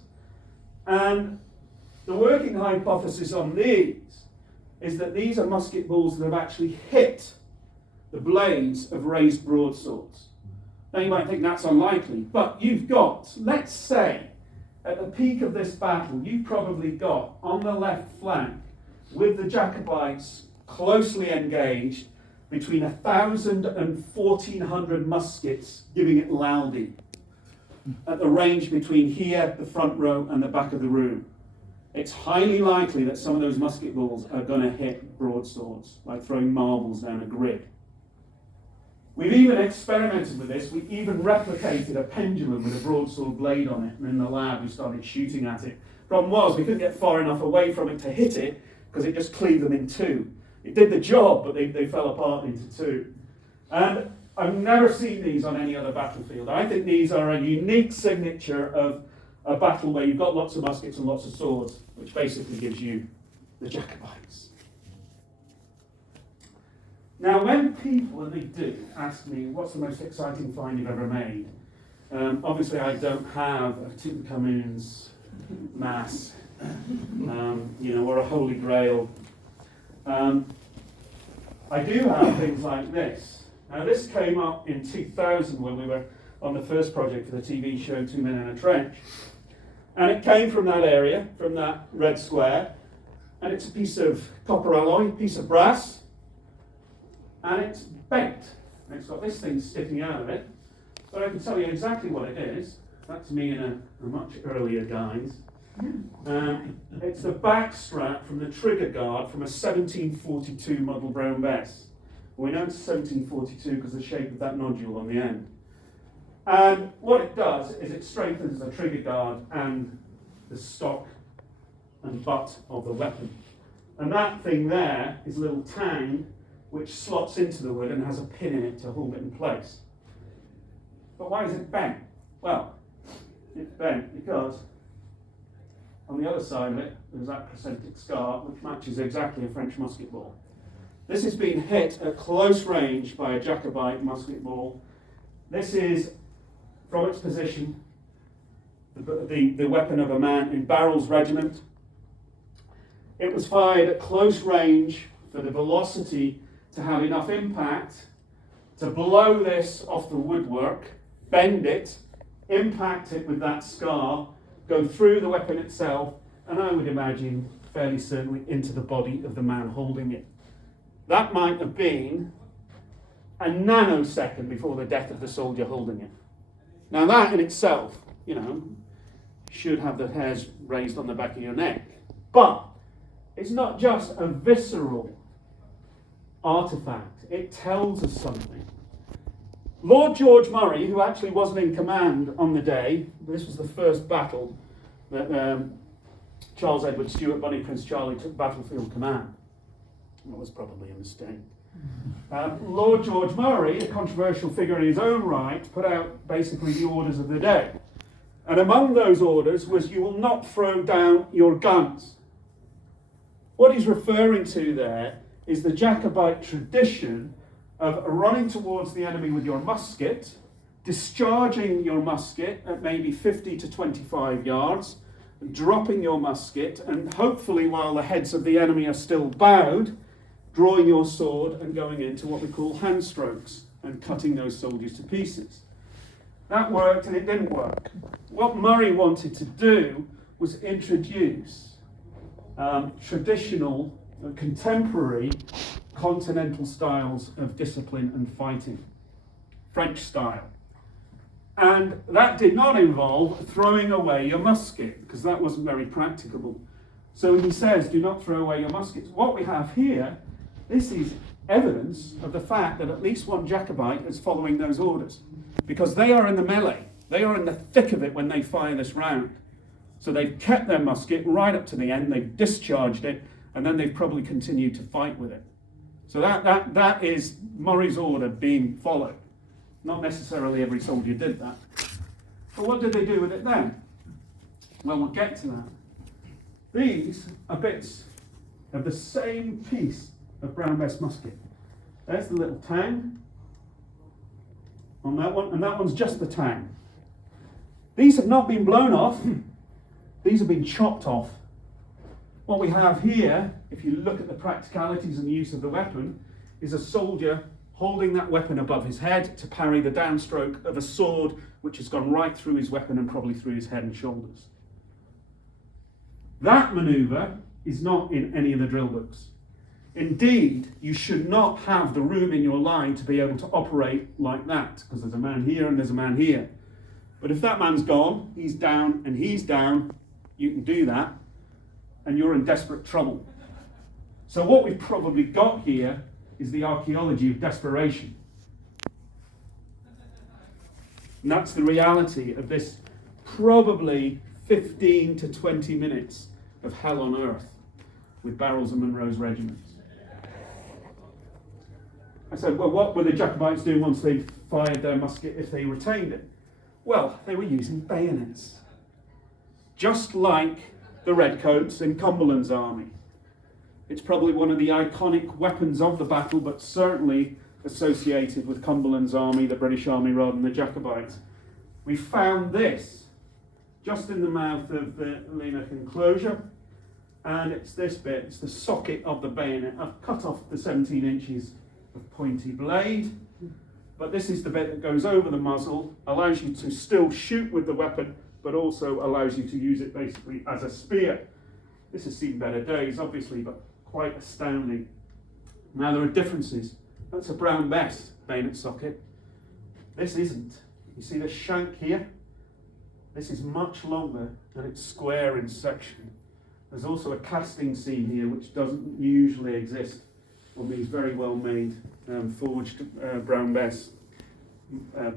And the working hypothesis on these is that these are musket balls that have actually hit the blades of raised broadswords. Now you might think that's unlikely, but you've got, let's say, at the peak of this battle, you've probably got on the left flank, with the Jacobites closely engaged, between 1,000 and 1,400 muskets giving it laldy at the range between here, the front row, and the back of the room. It's highly likely that some of those musket balls are going to hit broadswords, like throwing marbles down a grid. We've even experimented with this. We even replicated a pendulum with a broadsword blade on it, and in the lab we started shooting at it. Problem was, we couldn't get far enough away from it to hit it, because it just cleaved them in two. It did the job, but they fell apart into two. And I've never seen these on any other battlefield. I think these are a unique signature of a battle where you've got lots of muskets and lots of swords, which basically gives you the Jacobites. Now, when people, and they do, ask me, what's the most exciting find you've ever made? Obviously, I don't have a Tutankhamun's mass, or a Holy Grail. I do have things like this. Now, this came up in 2000 when we were on the first project for the TV show 2 Men in a Trench. And it came from that area, from that red square. And it's a piece of copper alloy, piece of brass. And it's bent. And it's got this thing sticking out of it. But I can tell you exactly what it is. That's me in a much earlier guise. It's the back strap from the trigger guard from a 1742 model brown bess. We know it's 1742 because of the shape of that nodule on the end. And what it does is it strengthens the trigger guard and the stock and butt of the weapon. And that thing there is a little tang which slots into the wood and has a pin in it to hold it in place. But why is it bent? Well, it's bent because on the other side of it, there's that crescentic scar, which matches exactly a French musket ball. This has been hit at close range by a Jacobite musket ball. This is, from its position, the weapon of a man in Barrel's regiment. It was fired at close range for the velocity to have enough impact to blow this off the woodwork, bend it, impact it with that scar, go through the weapon itself, and I would imagine fairly certainly into the body of the man holding it. That might have been a nanosecond before the death of the soldier holding it. Now that in itself, should have the hairs raised on the back of your neck. But it's not just a visceral artifact, it tells us something. Lord George Murray, who actually wasn't in command on the day, this was the first battle that Charles Edward Stuart, Bonnie Prince Charlie, took battlefield command. That was probably a mistake. Lord George Murray, a controversial figure in his own right, put out basically the orders of the day. And among those orders was, you will not throw down your guns. What he's referring to there is the Jacobite tradition of running towards the enemy with your musket, discharging your musket at maybe 50 to 25 yards, dropping your musket, and hopefully while the heads of the enemy are still bowed, drawing your sword and going into what we call hand strokes and cutting those soldiers to pieces. That worked and it didn't work. What Murray wanted to do was introduce traditional, contemporary, continental styles of discipline and fighting, French style. And that did not involve throwing away your musket, because that wasn't very practicable. So he says, do not throw away your muskets. What we have here, this is evidence of the fact that at least one Jacobite is following those orders, because they are in the melee. They are in the thick of it when they fire this round. So they've kept their musket right up to the end, they've discharged it, and then they've probably continued to fight with it. So that is Murray's order being followed. Not necessarily every soldier did that. But what did they do with it then? Well, we'll get to that. These are bits of the same piece of Brown Bess musket. There's the little tang on that one, and that one's just the tang. These have not been blown off, these have been chopped off. What we have here, if you look at the practicalities and the use of the weapon, is a soldier holding that weapon above his head to parry the downstroke of a sword which has gone right through his weapon and probably through his head and shoulders. That manoeuvre is not in any of the drill books. Indeed, you should not have the room in your line to be able to operate like that, because there's a man here and there's a man here. But if that man's gone, he's down and he's down, you can do that, and you're in desperate trouble. So what we've probably got here is the archaeology of desperation. And that's the reality of this probably 15 to 20 minutes of hell on earth with Barrels and Munro's regiments. I said, well, what were the Jacobites doing once they fired their musket if they retained it? Well, they were using bayonets. Just like the Redcoats in Cumberland's army. It's probably one of the iconic weapons of the battle, but certainly associated with Cumberland's army, the British army, rather than the Jacobites. We found this just in the mouth of the Limerick enclosure, and it's this bit, it's the socket of the bayonet. I've cut off the 17 inches of pointy blade, but this is the bit that goes over the muzzle, allows you to still shoot with the weapon, but also allows you to use it basically as a spear. This has seen better days, obviously, but quite astounding. Now there are differences. That's a Brown Bess bayonet socket. This isn't. You see the shank here? This is much longer and it's square in section. There's also a casting seam here which doesn't usually exist on these very well made forged Brown Bess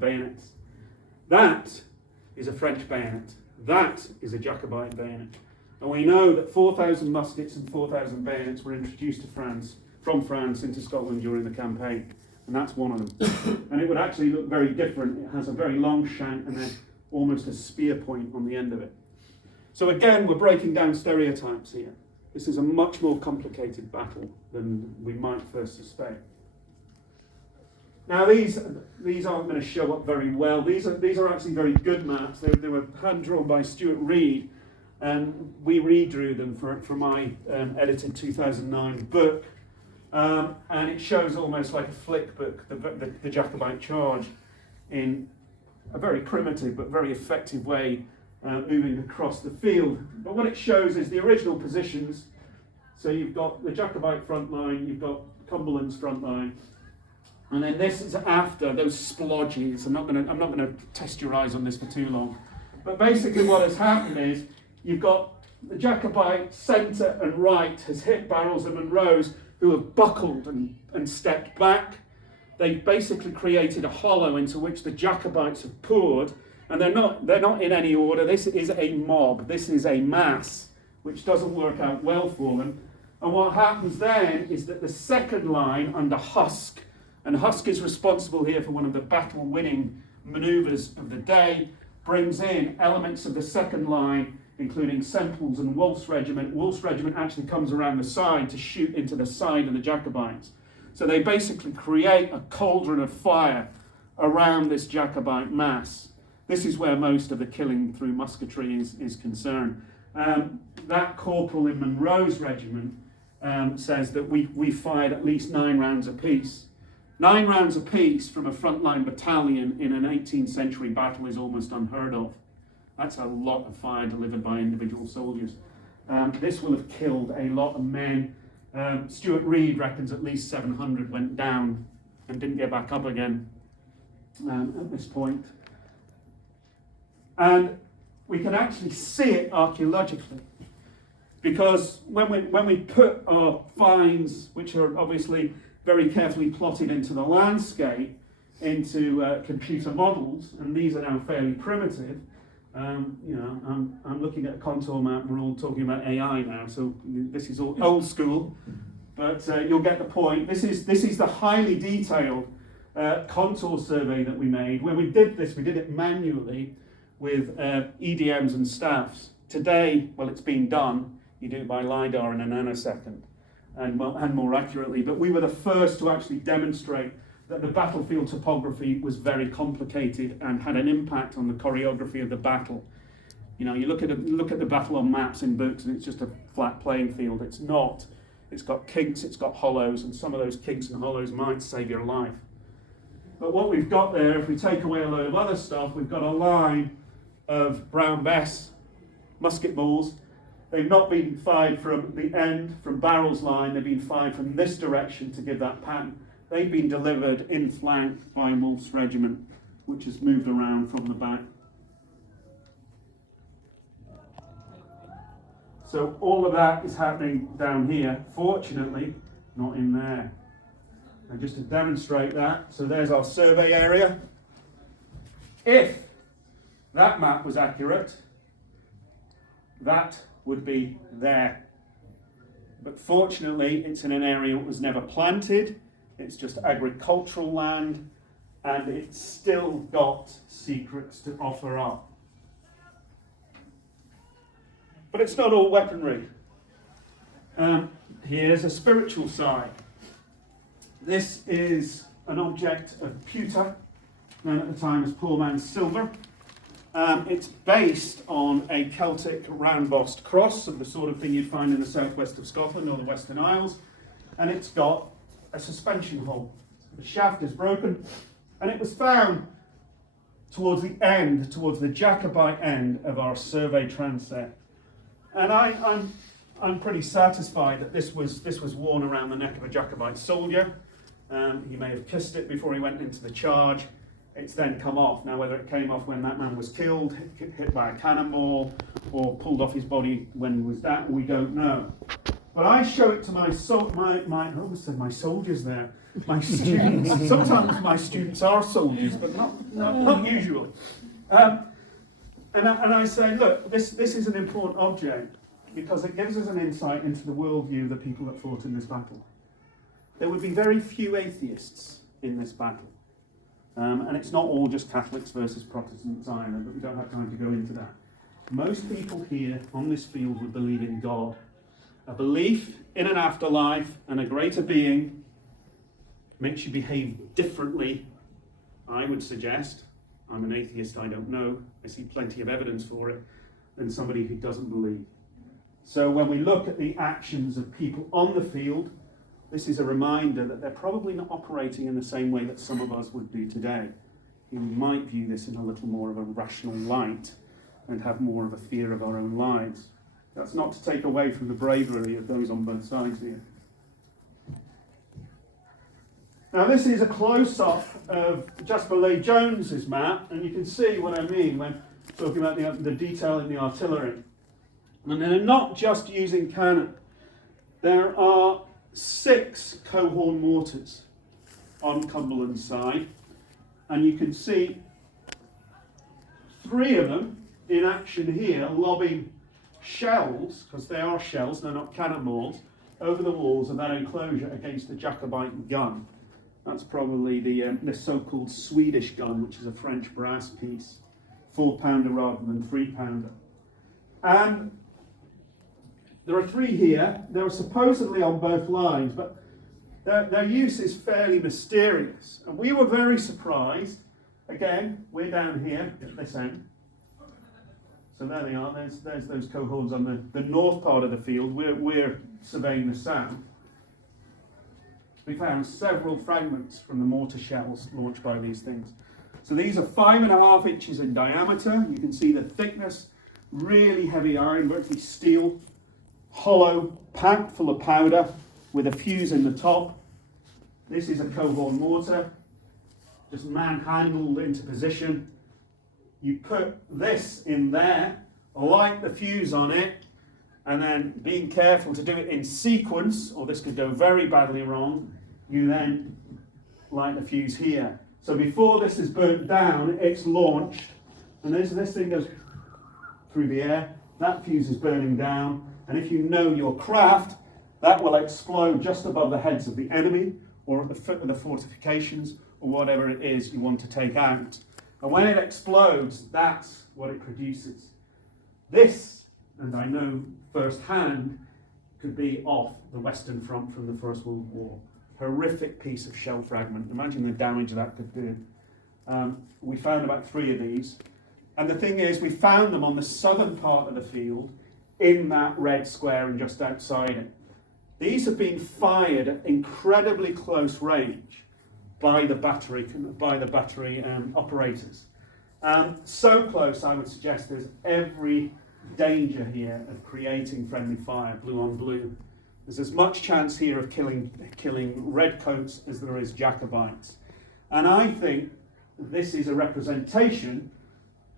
bayonets. That is a French bayonet. That is a Jacobite bayonet. And we know that 4,000 muskets and 4,000 bayonets were introduced to France, from France into Scotland during the campaign. And that's one of them. And it would actually look very different. It has a very long shank and then almost a spear point on the end of it. So again, we're breaking down stereotypes here. This is a much more complicated battle than we might first suspect. Now these aren't going to show up very well. These are actually very good maps. They were hand drawn by Stuart Reed, and we redrew them for my edited 2009 book. And it shows almost like a flick book, the Jacobite charge, in a very primitive but very effective way, moving across the field. But what it shows is the original positions. So you've got the Jacobite front line, you've got Cumberland's front line, and then this is after those splodges. I'm not going to test your eyes on this for too long. But basically what has happened is you've got the Jacobite centre and right has hit barrels of Monroes who have buckled and stepped back. They've basically created a hollow into which the Jacobites have poured, and they're not in any order. This is a mob, this is a mass, which doesn't work out well for them. And what happens then is that the second line under Husk, and Husk is responsible here for one of the battle-winning manoeuvres of the day, brings in elements of the second line, including Semple's and Wolfe's regiment. Wolfe's regiment actually comes around the side to shoot into the side of the Jacobites. So they basically create a cauldron of fire around this Jacobite mass. This is where most of the killing through musketry is concerned. That corporal in Monroe's regiment says that we fired at least 9 rounds apiece. 9 rounds apiece from a frontline battalion in an 18th century battle is almost unheard of. That's a lot of fire delivered by individual soldiers. This will have killed a lot of men. Stuart Reid reckons at least 700 went down and didn't get back up again at this point. And we can actually see it archaeologically, because when we put our finds, which are obviously very carefully plotted into the landscape, into computer models, and these are now fairly primitive. I'm looking at a contour map. We're all talking about AI now, so this is all old school, but you'll get the point. This is the highly detailed contour survey that we made. When we did this, we did it manually with EDMs and staffs. Today, well, it's been done. You do it by LiDAR in a nanosecond, and more accurately. But we were the first to actually demonstrate that the battlefield topography was very complicated and had an impact on the choreography of the battle. You know, you look at the battle on maps in books, and it's just a flat playing field. It's not. It's got kinks, it's got hollows, and some of those kinks and hollows might save your life. But what we've got there, if we take away a load of other stuff, we've got a line of Brown Bess musket balls. They've not been fired from the end, from Barrel's line. They've been fired from this direction to give that pattern. They've been delivered in flank by Wolfe's regiment, which has moved around from the back. So all of that is happening down here. Fortunately, not in there. And just to demonstrate that, so there's our survey area. If that map was accurate, that would be there. But fortunately, it's in an area that was never planted. It's just agricultural land, and it's still got secrets to offer up. But it's not all weaponry. Here's a spiritual side. This is an object of pewter, known at the time as poor man's silver. It's based on a Celtic round-bossed cross of the sort of thing you'd find in the southwest of Scotland or the Western Isles, and it's got a suspension hole. The shaft is broken, and it was found towards the Jacobite end of our survey transect. And I'm pretty satisfied that this was worn around the neck of a Jacobite soldier. He may have kissed it before he went into the charge. It's then come off. Now, whether it came off when that man was killed, hit by a cannonball, or pulled off his body when he was that, we don't know. But I show it to my soldiers there, my students. Sometimes my students are soldiers, but not usually. And I say, look, this is an important object because it gives us an insight into the worldview of the people that fought in this battle. There would be very few atheists in this battle. And it's not all just Catholics versus Protestants either, but we don't have time to go into that. Most people here on this field would believe in God. A belief in an afterlife and a greater being makes you behave differently, I would suggest. I'm an atheist, I don't know. I see plenty of evidence for it, than somebody who doesn't believe. So when we look at the actions of people on the field, this is a reminder that they're probably not operating in the same way that some of us would do today. You might view this in a little more of a rational light. and have more of a fear of our own lives. That's not to take away from the bravery of those on both sides here. Now this is a close-up of Jasper Leigh-Jones's map, and you can see what I mean when talking about the detail in the artillery. And they're not just using cannon. There are 6 Cohorn mortars on Cumberland's side, and you can see 3 of them in action here, lobbing shells, because they are shells, they're not cannonballs, over the walls of that enclosure against the Jacobite gun. That's probably the so-called Swedish gun, which is a French brass piece, 4-pounder rather than 3-pounder. And there are 3 here. They were supposedly on both lines, but their use is fairly mysterious. And we were very surprised. Again, we're down here at this end. So there they are. There's those cohorts on the north part of the field. We're surveying the south. We found several fragments from the mortar shells launched by these things. So these are 5.5 inches in diameter. You can see the thickness, really heavy iron, virtually steel, hollow, packed full of powder with a fuse in the top. This is a Cohorn mortar, just manhandled into position. You put this in there, light the fuse on it, and then being careful to do it in sequence, or this could go very badly wrong, you then light the fuse here. So before this is burnt down, it's launched, and this thing goes through the air, that fuse is burning down, and if you know your craft, that will explode just above the heads of the enemy, or at the foot of the fortifications, or whatever it is you want to take out. And when it explodes, that's what it produces. This, and I know firsthand, could be off the Western Front from the First World War. Horrific piece of shell fragment. Imagine the damage that could do. We found about 3 of these. And the thing is, we found them on the southern part of the field, in that red square and just outside it. These have been fired at incredibly close range by the battery operators. So close, I would suggest there's every danger here of creating friendly fire, blue on blue. There's as much chance here of killing redcoats as there is Jacobites. And I think this is a representation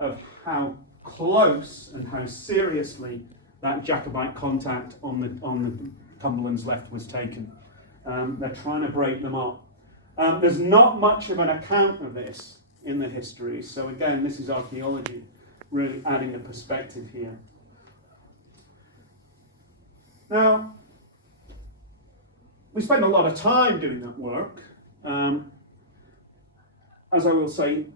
of how close and how seriously that Jacobite contact on the Cumberland's left was taken. They're trying to break them up. There's not much of an account of this in the history, so again, this is archaeology, really adding a perspective here. Now, we spend a lot of time doing that work. As I will say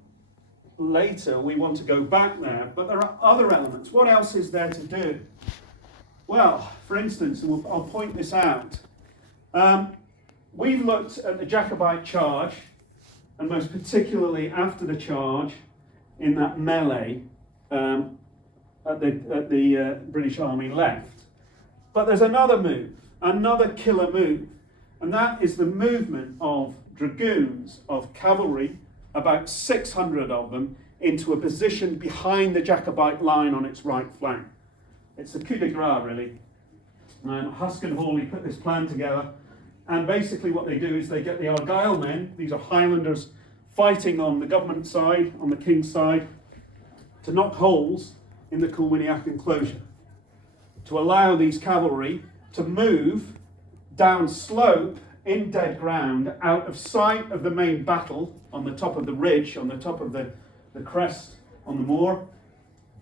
later, we want to go back there, but there are other elements. What else is there to do? Well, for instance, and I'll point this out, we've looked at the Jacobite charge, and most particularly after the charge in that melee at the British Army left. But there's another move, another killer move, and that is the movement of dragoons, of cavalry, about 600 of them, into a position behind the Jacobite line on its right flank. It's a coup de grace, really. Husk and Hawley put this plan together, and basically what they do is they get the Argyll men, these are Highlanders, fighting on the government side, on the King's side, to knock holes in the Kilwinniac enclosure, to allow these cavalry to move down slope in dead ground, out of sight of the main battle on the top of the ridge, on the top of the crest on the moor,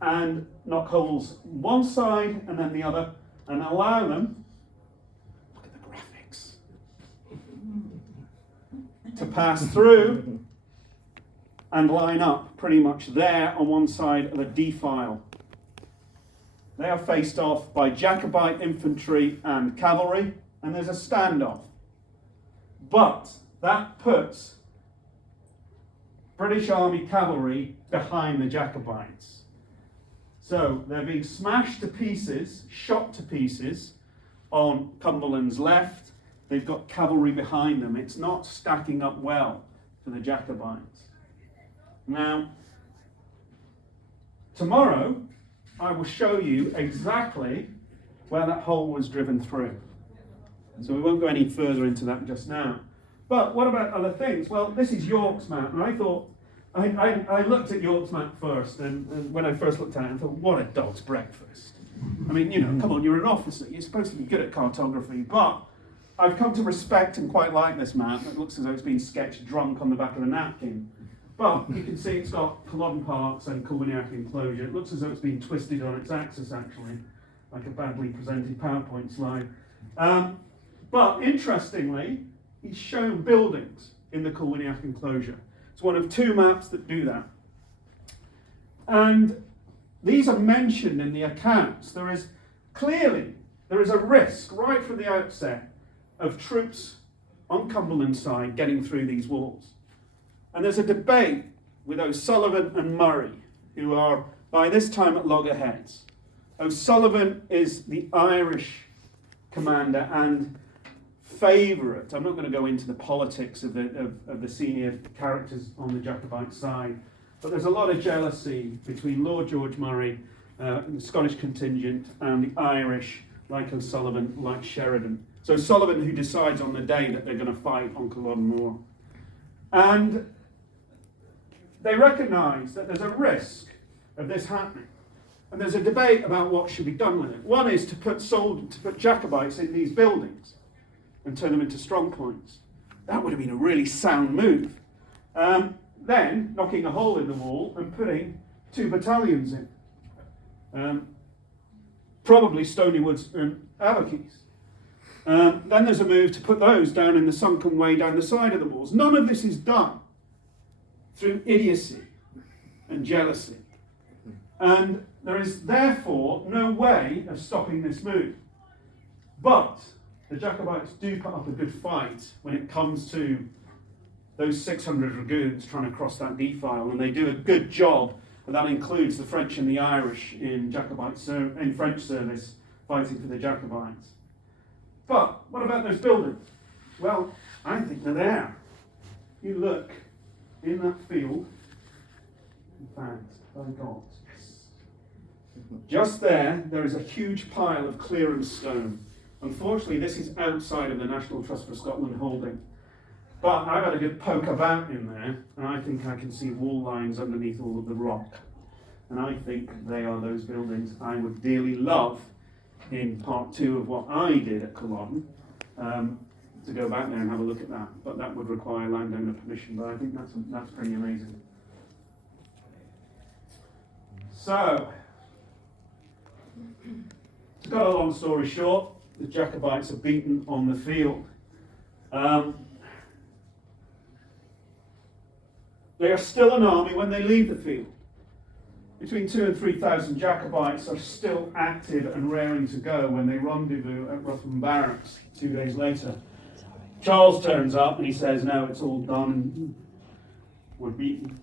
and knock holes one side and then the other, and allow them, look at the graphics, to pass through and line up pretty much there on one side of a defile. They are faced off by Jacobite infantry and cavalry, and there's a standoff. But that puts British Army cavalry behind the Jacobites. So they're being smashed to pieces, shot to pieces on Cumberland's left. They've got cavalry behind them. It's not stacking up well for the Jacobites. Now, tomorrow I will show you exactly where that hole was driven through. So we won't go any further into that just now. But what about other things? Well, this is York's map, and I thought, I looked at York's map first, and when I first looked at it, I thought, what a dog's breakfast. I mean, you know, come on, you're an officer, you're supposed to be good at cartography, but I've come to respect and quite like this map. It looks as though it's been sketched drunk on the back of a napkin. But you can see it's got Culloden Parks and Culloden enclosure. It looks as though it's been twisted on its axis, actually, like a badly presented PowerPoint slide. But interestingly, he's shown buildings in the Culloden enclosure. It's one of two maps that do that. And these are mentioned in the accounts. There is a risk right from the outset of troops on Cumberland side getting through these walls. And there's a debate with O'Sullivan and Murray, who are by this time at loggerheads. O'Sullivan is the Irish commander and favourite. I'm not going to go into the politics of the senior characters on the Jacobite side, but there's a lot of jealousy between Lord George Murray, the Scottish contingent, and the Irish, like O'Sullivan, like Sheridan. So O'Sullivan, who decides on the day that they're going to fight on Culloden Moor. And they recognise that there's a risk of this happening. And there's a debate about what should be done with it. One is to put Jacobites in these buildings and turn them into strong points. That would have been a really sound move. Then knocking a hole in the wall and putting 2 battalions in. Probably Stony Woods and Avokees. Then there's a move to put those down in the sunken way down the side of the walls. None of this is done through idiocy and jealousy. And there is therefore no way of stopping this move. But the Jacobites do put up a good fight when it comes to those 600 dragoons trying to cross that defile, and they do a good job, and that includes the French and the Irish in French service fighting for the Jacobites. But what about those buildings? Well, I think they're there. You look in that field, in fact, just there is a huge pile of clearance stone. Unfortunately, this is outside of the National Trust for Scotland holding. But I've had a good poke about in there, and I think I can see wall lines underneath all of the rock. And I think they are those buildings I would dearly love in part 2 of what I did at Culloden, to go back there and have a look at that. But that would require landowner permission, but I think that's pretty amazing. So, to cut a long story short, the Jacobites are beaten on the field. They are still an army when they leave the field. Between 2,000 and 3,000 Jacobites are still active and raring to go when they rendezvous at Rougham Barracks 2 days later. Charles turns up and he says, no, it's all done, we're beaten.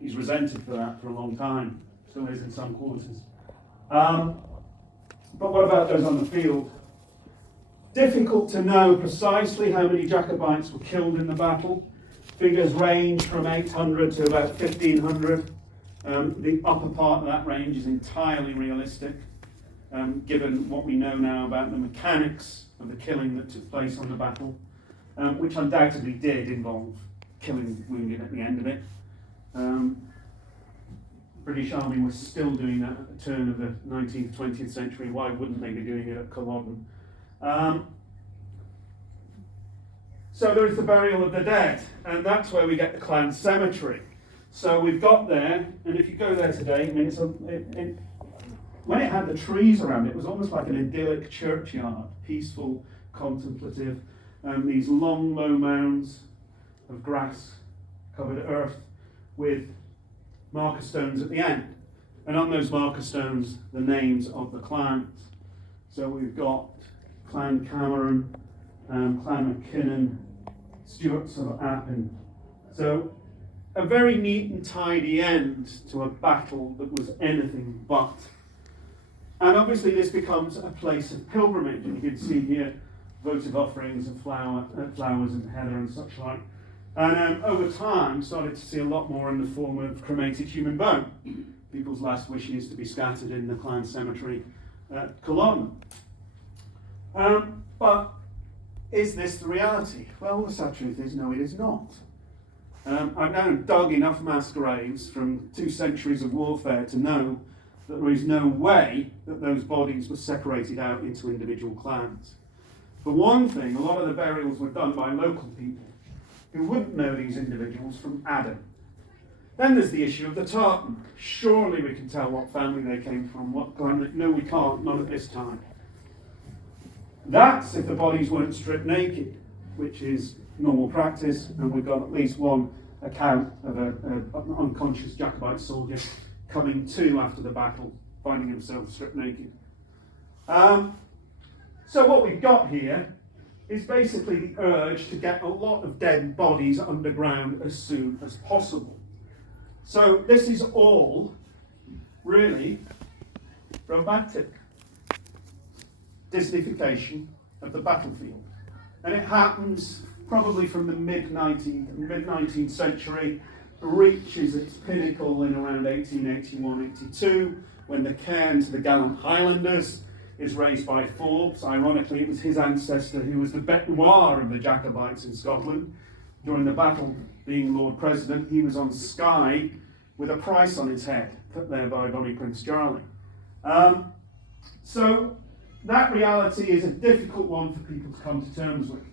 He's resented for that for a long time, still is in some quarters. But what about those on the field? Difficult to know precisely how many Jacobites were killed in the battle. Figures range from 800 to about 1,500. The upper part of that range is entirely realistic, given what we know now about the mechanics of the killing that took place on the battle, which undoubtedly did involve killing wounded at the end of it. British Army was still doing that at the turn of the 19th, 20th century. Why wouldn't they be doing it at Culloden? So there is the burial of the dead, and that's where we get the clan cemetery. So we've got there, and if you go there today, I mean, when it had the trees around it, it was almost like an idyllic churchyard, peaceful, contemplative, these long, low mounds of grass-covered earth with marker stones at the end. And on those marker stones, the names of the clans. So we've got Clan Cameron, Clan McKinnon, Stuarts of Appin. So a very neat and tidy end to a battle that was anything but. And obviously this becomes a place of pilgrimage. And you can see here votive offerings of flowers and heather and such like. And over time started to see a lot more in the form of cremated human bone, people's last wishes to be scattered in the clan cemetery at Culloden. But is this the reality? Well, the sad truth is, no, it is not. I've now dug enough mass graves from 2 centuries of warfare to know that there is no way that those bodies were separated out into individual clans. For one thing, a lot of the burials were done by local people who wouldn't know these individuals from Adam. Then there's the issue of the tartan. Surely we can tell what family they came from, what clan. No, we can't, not at this time. That's if the bodies weren't stripped naked, which is normal practice, and we've got at least one account of an unconscious Jacobite soldier coming to after the battle, finding himself stripped naked. So what we've got here is basically the urge to get a lot of dead bodies underground as soon as possible. So this is all really romantic Disneyfication of the battlefield. And it happens probably from the mid-19th century, reaches its pinnacle in around 1881-82, when the cairn to the gallant Highlanders is raised by Forbes. Ironically, it was his ancestor who was the bête noire of the Jacobites in Scotland. During the battle, being Lord President, he was on Skye with a price on his head, put there by Bonnie Prince Charlie. So that reality is a difficult one for people to come to terms with.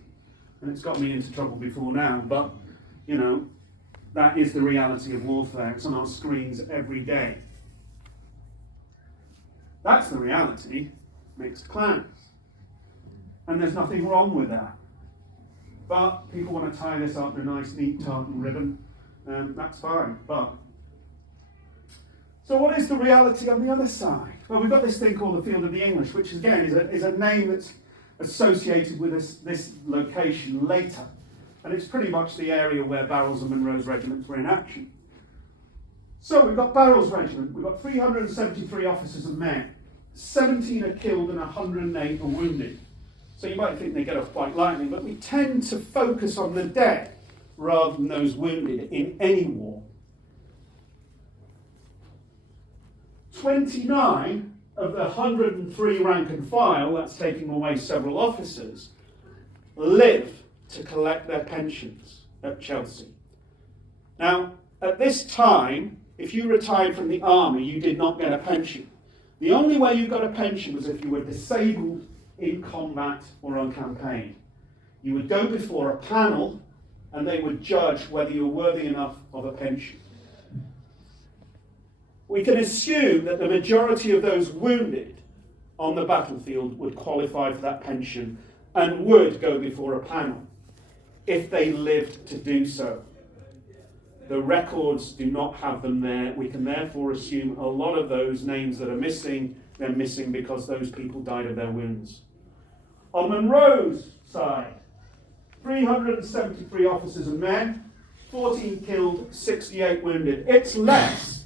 And it's got me into trouble before now, but, you know, that is the reality of warfare. It's on our screens every day. That's the reality. Mixed clans. And there's nothing wrong with that. But people want to tie this up in a nice, neat tartan ribbon. That's fine. But so what is the reality on the other side? Well, we've got this thing called the Field of the English, which again is a name that's associated with this location later. And it's pretty much the area where Barrow's and Munro's regiments were in action. So we've got Barrow's regiment. We've got 373 officers and men. 17 are killed and 108 are wounded. So you might think they get off quite lightly, but we tend to focus on the dead rather than those wounded in any war. 29 of the 103 rank and file, that's taking away several officers, live to collect their pensions at Chelsea. Now, at this time, if you retired from the army, you did not get a pension. The only way you got a pension was if you were disabled in combat or on campaign. You would go before a panel and they would judge whether you were worthy enough of a pension. We can assume that the majority of those wounded on the battlefield would qualify for that pension and would go before a panel if they lived to do so. The records do not have them there. We can therefore assume a lot of those names that are missing, they're missing because those people died of their wounds. On Munro's side, 373 officers and men, 14 killed, 68 wounded. It's less,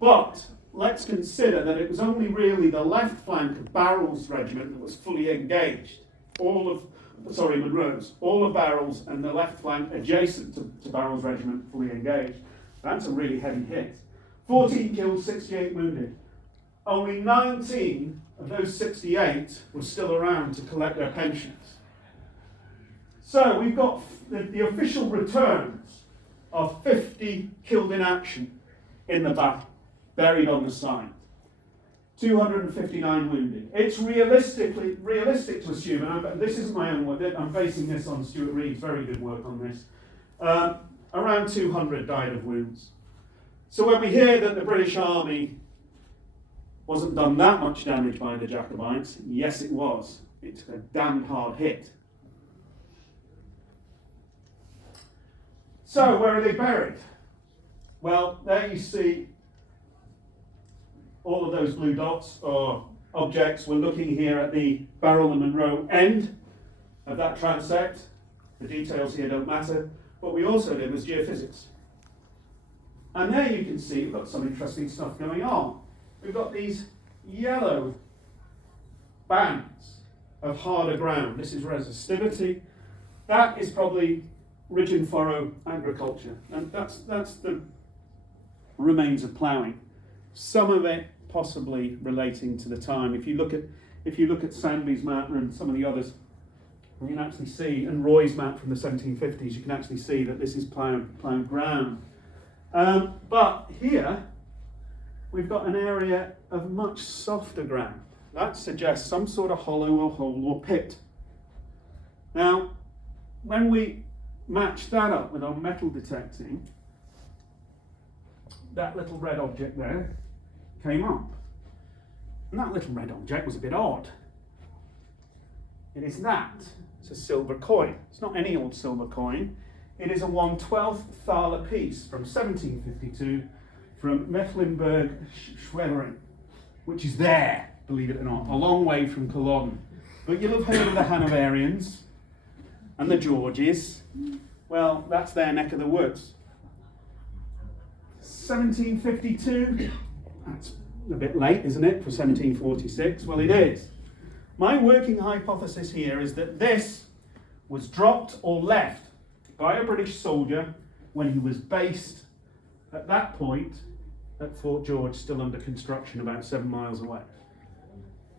but let's consider that it was only really the left flank of Barrow's regiment that was fully engaged. Munro's. All of Barrow's and the left flank adjacent to Barrow's regiment fully engaged. That's a really heavy hit. 14 killed, 68 wounded. Only 19 of those 68 were still around to collect their pensions. So we've got the official returns of 50 killed in action in the battle, buried on the site. 259 wounded. It's realistic to assume, and this isn't my own work, I'm basing this on Stuart Reid's very good work on this, around 200 died of wounds. So when we hear that the British Army wasn't done that much damage by the Jacobites, yes it was. It took a damn hard hit. So where are they buried? Well, there you see all of those blue dots are objects. We're looking here at the Barrow and Munro end of that transect. The details here don't matter. What we also did was geophysics. And there you can see we've got some interesting stuff going on. We've got these yellow bands of harder ground. This is resistivity. That is probably ridge and furrow agriculture. And that's the remains of ploughing. some of it possibly relating to the time. If you look at Sandby's map and some of the others, you can actually see, and Roy's map from the 1750s, you can actually see that this is ploughed ground. But here, we've got an area of much softer ground. That suggests some sort of hollow or hole or pit. Now, when we match that up with our metal detecting, that little red object there came up. And that little red object was a bit odd. It is that. It's a silver coin. It's not any old silver coin. It is a 1/12 thaler piece from 1752 from Mecklenburg-Schwerin, which is there, believe it or not, a long way from Culloden. But you'll have heard of the Hanoverians and the Georges. Well, that's their neck of the woods. 1752, that's a bit late, isn't it, for 1746? Well, it is. My working hypothesis here is that this was dropped or left by a British soldier when he was based at that point at Fort George, still under construction about 7 miles away.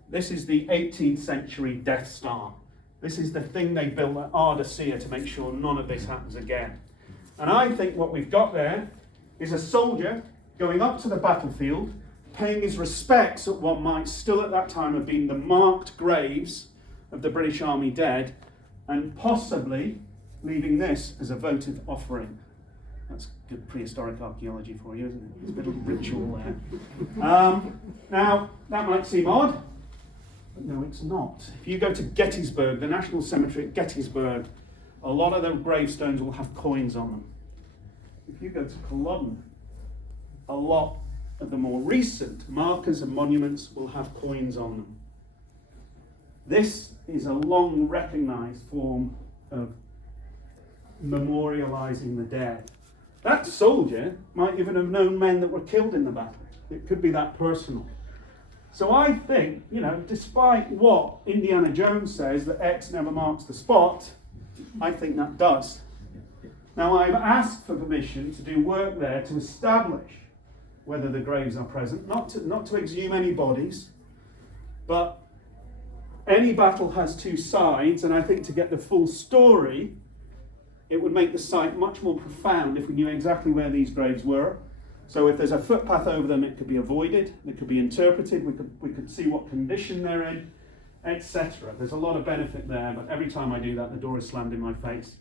This is the 18th century Death Star. This is the thing they built at Ardassia to make sure none of this happens again. And I think what we've got there is a soldier going up to the battlefield, paying his respects at what might still at that time have been the marked graves of the British Army dead, and possibly leaving this as a votive offering. That's good prehistoric archaeology for you, isn't it? There's a bit of ritual there. Now, that might seem odd, but no, it's not. If you go to Gettysburg, the National Cemetery at Gettysburg, a lot of the gravestones will have coins on them. If you go to Culloden, a lot of the more recent markers and monuments will have coins on them. This is a long recognised form of memorialising the dead. That soldier might even have known men that were killed in the battle. It could be that personal. So I think, despite what Indiana Jones says, that X never marks the spot, I think that does. Now, I've asked for permission to do work there to establish whether the graves are present, not to exhume any bodies, but any battle has two sides, and I think to get the full story, it would make the site much more profound if we knew exactly where these graves were. So if there's a footpath over them, it could be avoided, it could be interpreted, we could see what condition they're in, etc. There's a lot of benefit there, but every time I do that, the door is slammed in my face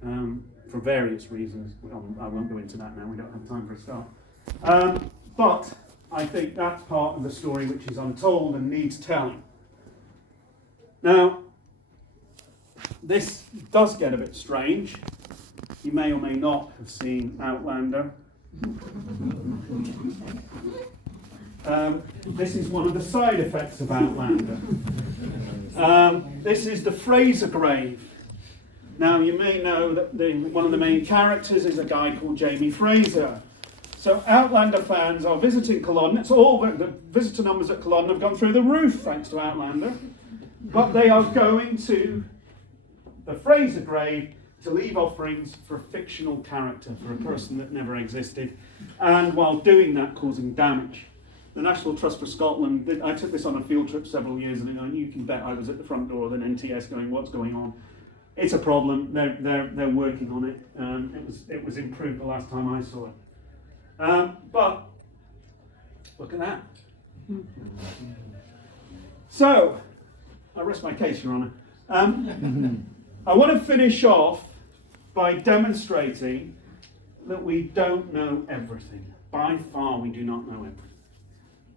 for various reasons. I won't go into that now, we don't have time for a start. But I think that's part of the story which is untold and needs telling. Now, this does get a bit strange. You may or may not have seen Outlander. This is one of the side effects of Outlander. This is the Fraser grave. Now, you may know that one of the main characters is a guy called Jamie Fraser. So Outlander fans are visiting Culloden. It's all the visitor numbers at Culloden have gone through the roof thanks to Outlander. But they are going to the Fraser grave to leave offerings for a fictional character, for a person that never existed, and while doing that, causing damage. The National Trust for Scotland, I took this on a field trip several years ago, and you can bet I was at the front door of an NTS going, what's going on? It's a problem, they're working on it. It was improved the last time I saw it. But, look at that. So, I'll rest my case, Your Honour. I want to finish off by demonstrating that we don't know everything. By far, we do not know everything.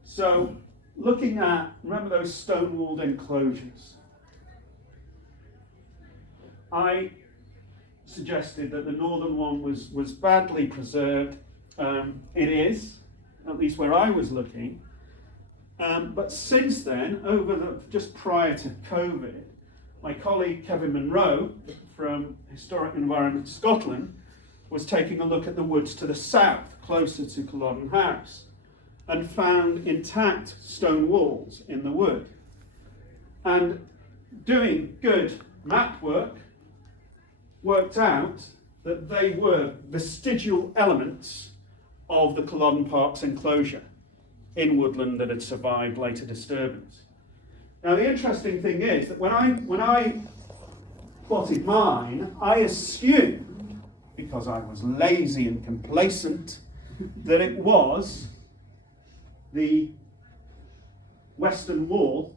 So, looking at, remember those stone-walled enclosures? I suggested that the northern one was badly preserved. It is, at least where I was looking. But since then, just prior to COVID, my colleague Kevin Munro from Historic Environment Scotland was taking a look at the woods to the south, closer to Culloden House, and found intact stone walls in the wood. And doing good map work, worked out that they were vestigial elements of the Culloden Park's enclosure. in woodland that had survived later disturbance. Now the interesting thing is that when I plotted mine, I assumed, because I was lazy and complacent, that it was the western wall.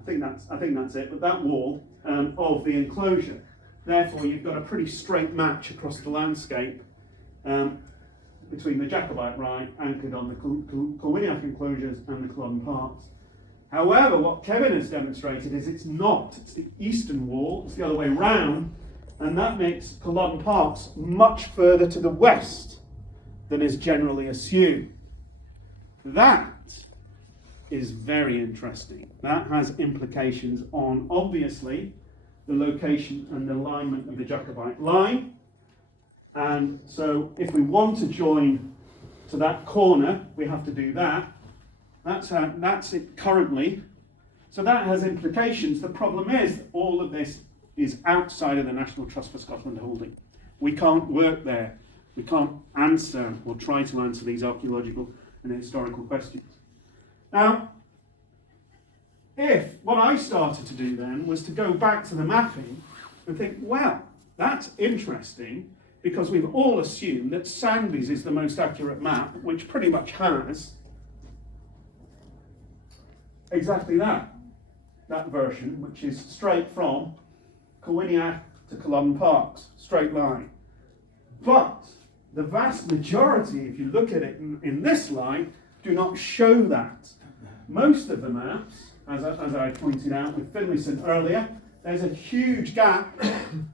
I think that's it, but that wall of the enclosure. Therefore, you've got a pretty straight match across the landscape between the Jacobite right anchored on the Culwiniac enclosures and the Culloden Parks. However, what Kevin has demonstrated is it's not. It's the eastern wall, it's the other way round, and that makes Culloden Parks much further to the west than is generally assumed. That is very interesting. That has implications on, obviously, the location and the alignment of the Jacobite line. And so if we want to join to that corner, we have to do that. That's it currently. So that has implications. The problem is that all of this is outside of the National Trust for Scotland holding. We can't work there. We can't answer or try to answer these archaeological and historical questions. Now, if what I started to do then was to go back to the mapping and think, well, that's interesting, because we've all assumed that Sandys is the most accurate map, which pretty much has exactly that version, which is straight from Culwiniac to Culloden Parks, straight line. But the vast majority, if you look at it in this line, do not show that. Most of the maps, as I pointed out with Finlayson earlier, there's a huge gap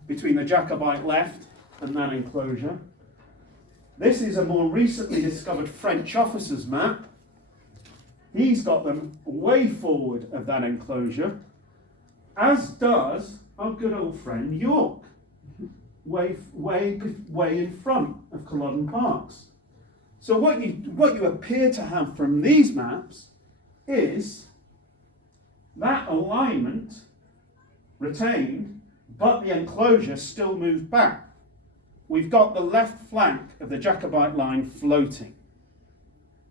between the Jacobite left and that enclosure. This is a more recently discovered French officer's map. He's got them way forward of that enclosure, as does our good old friend York, way in front of Culloden Parks. So what you appear to have from these maps is that alignment retained, but the enclosure still moved back. We've got the left flank of the Jacobite line floating.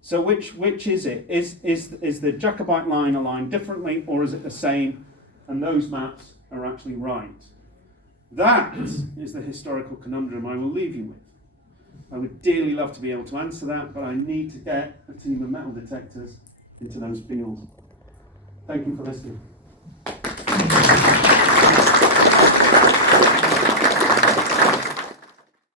So which is it? Is the Jacobite line aligned differently, or is it the same? And those maps are actually right. That is the historical conundrum I will leave you with. I would dearly love to be able to answer that, but I need to get a team of metal detectors into those fields. Thank you for listening.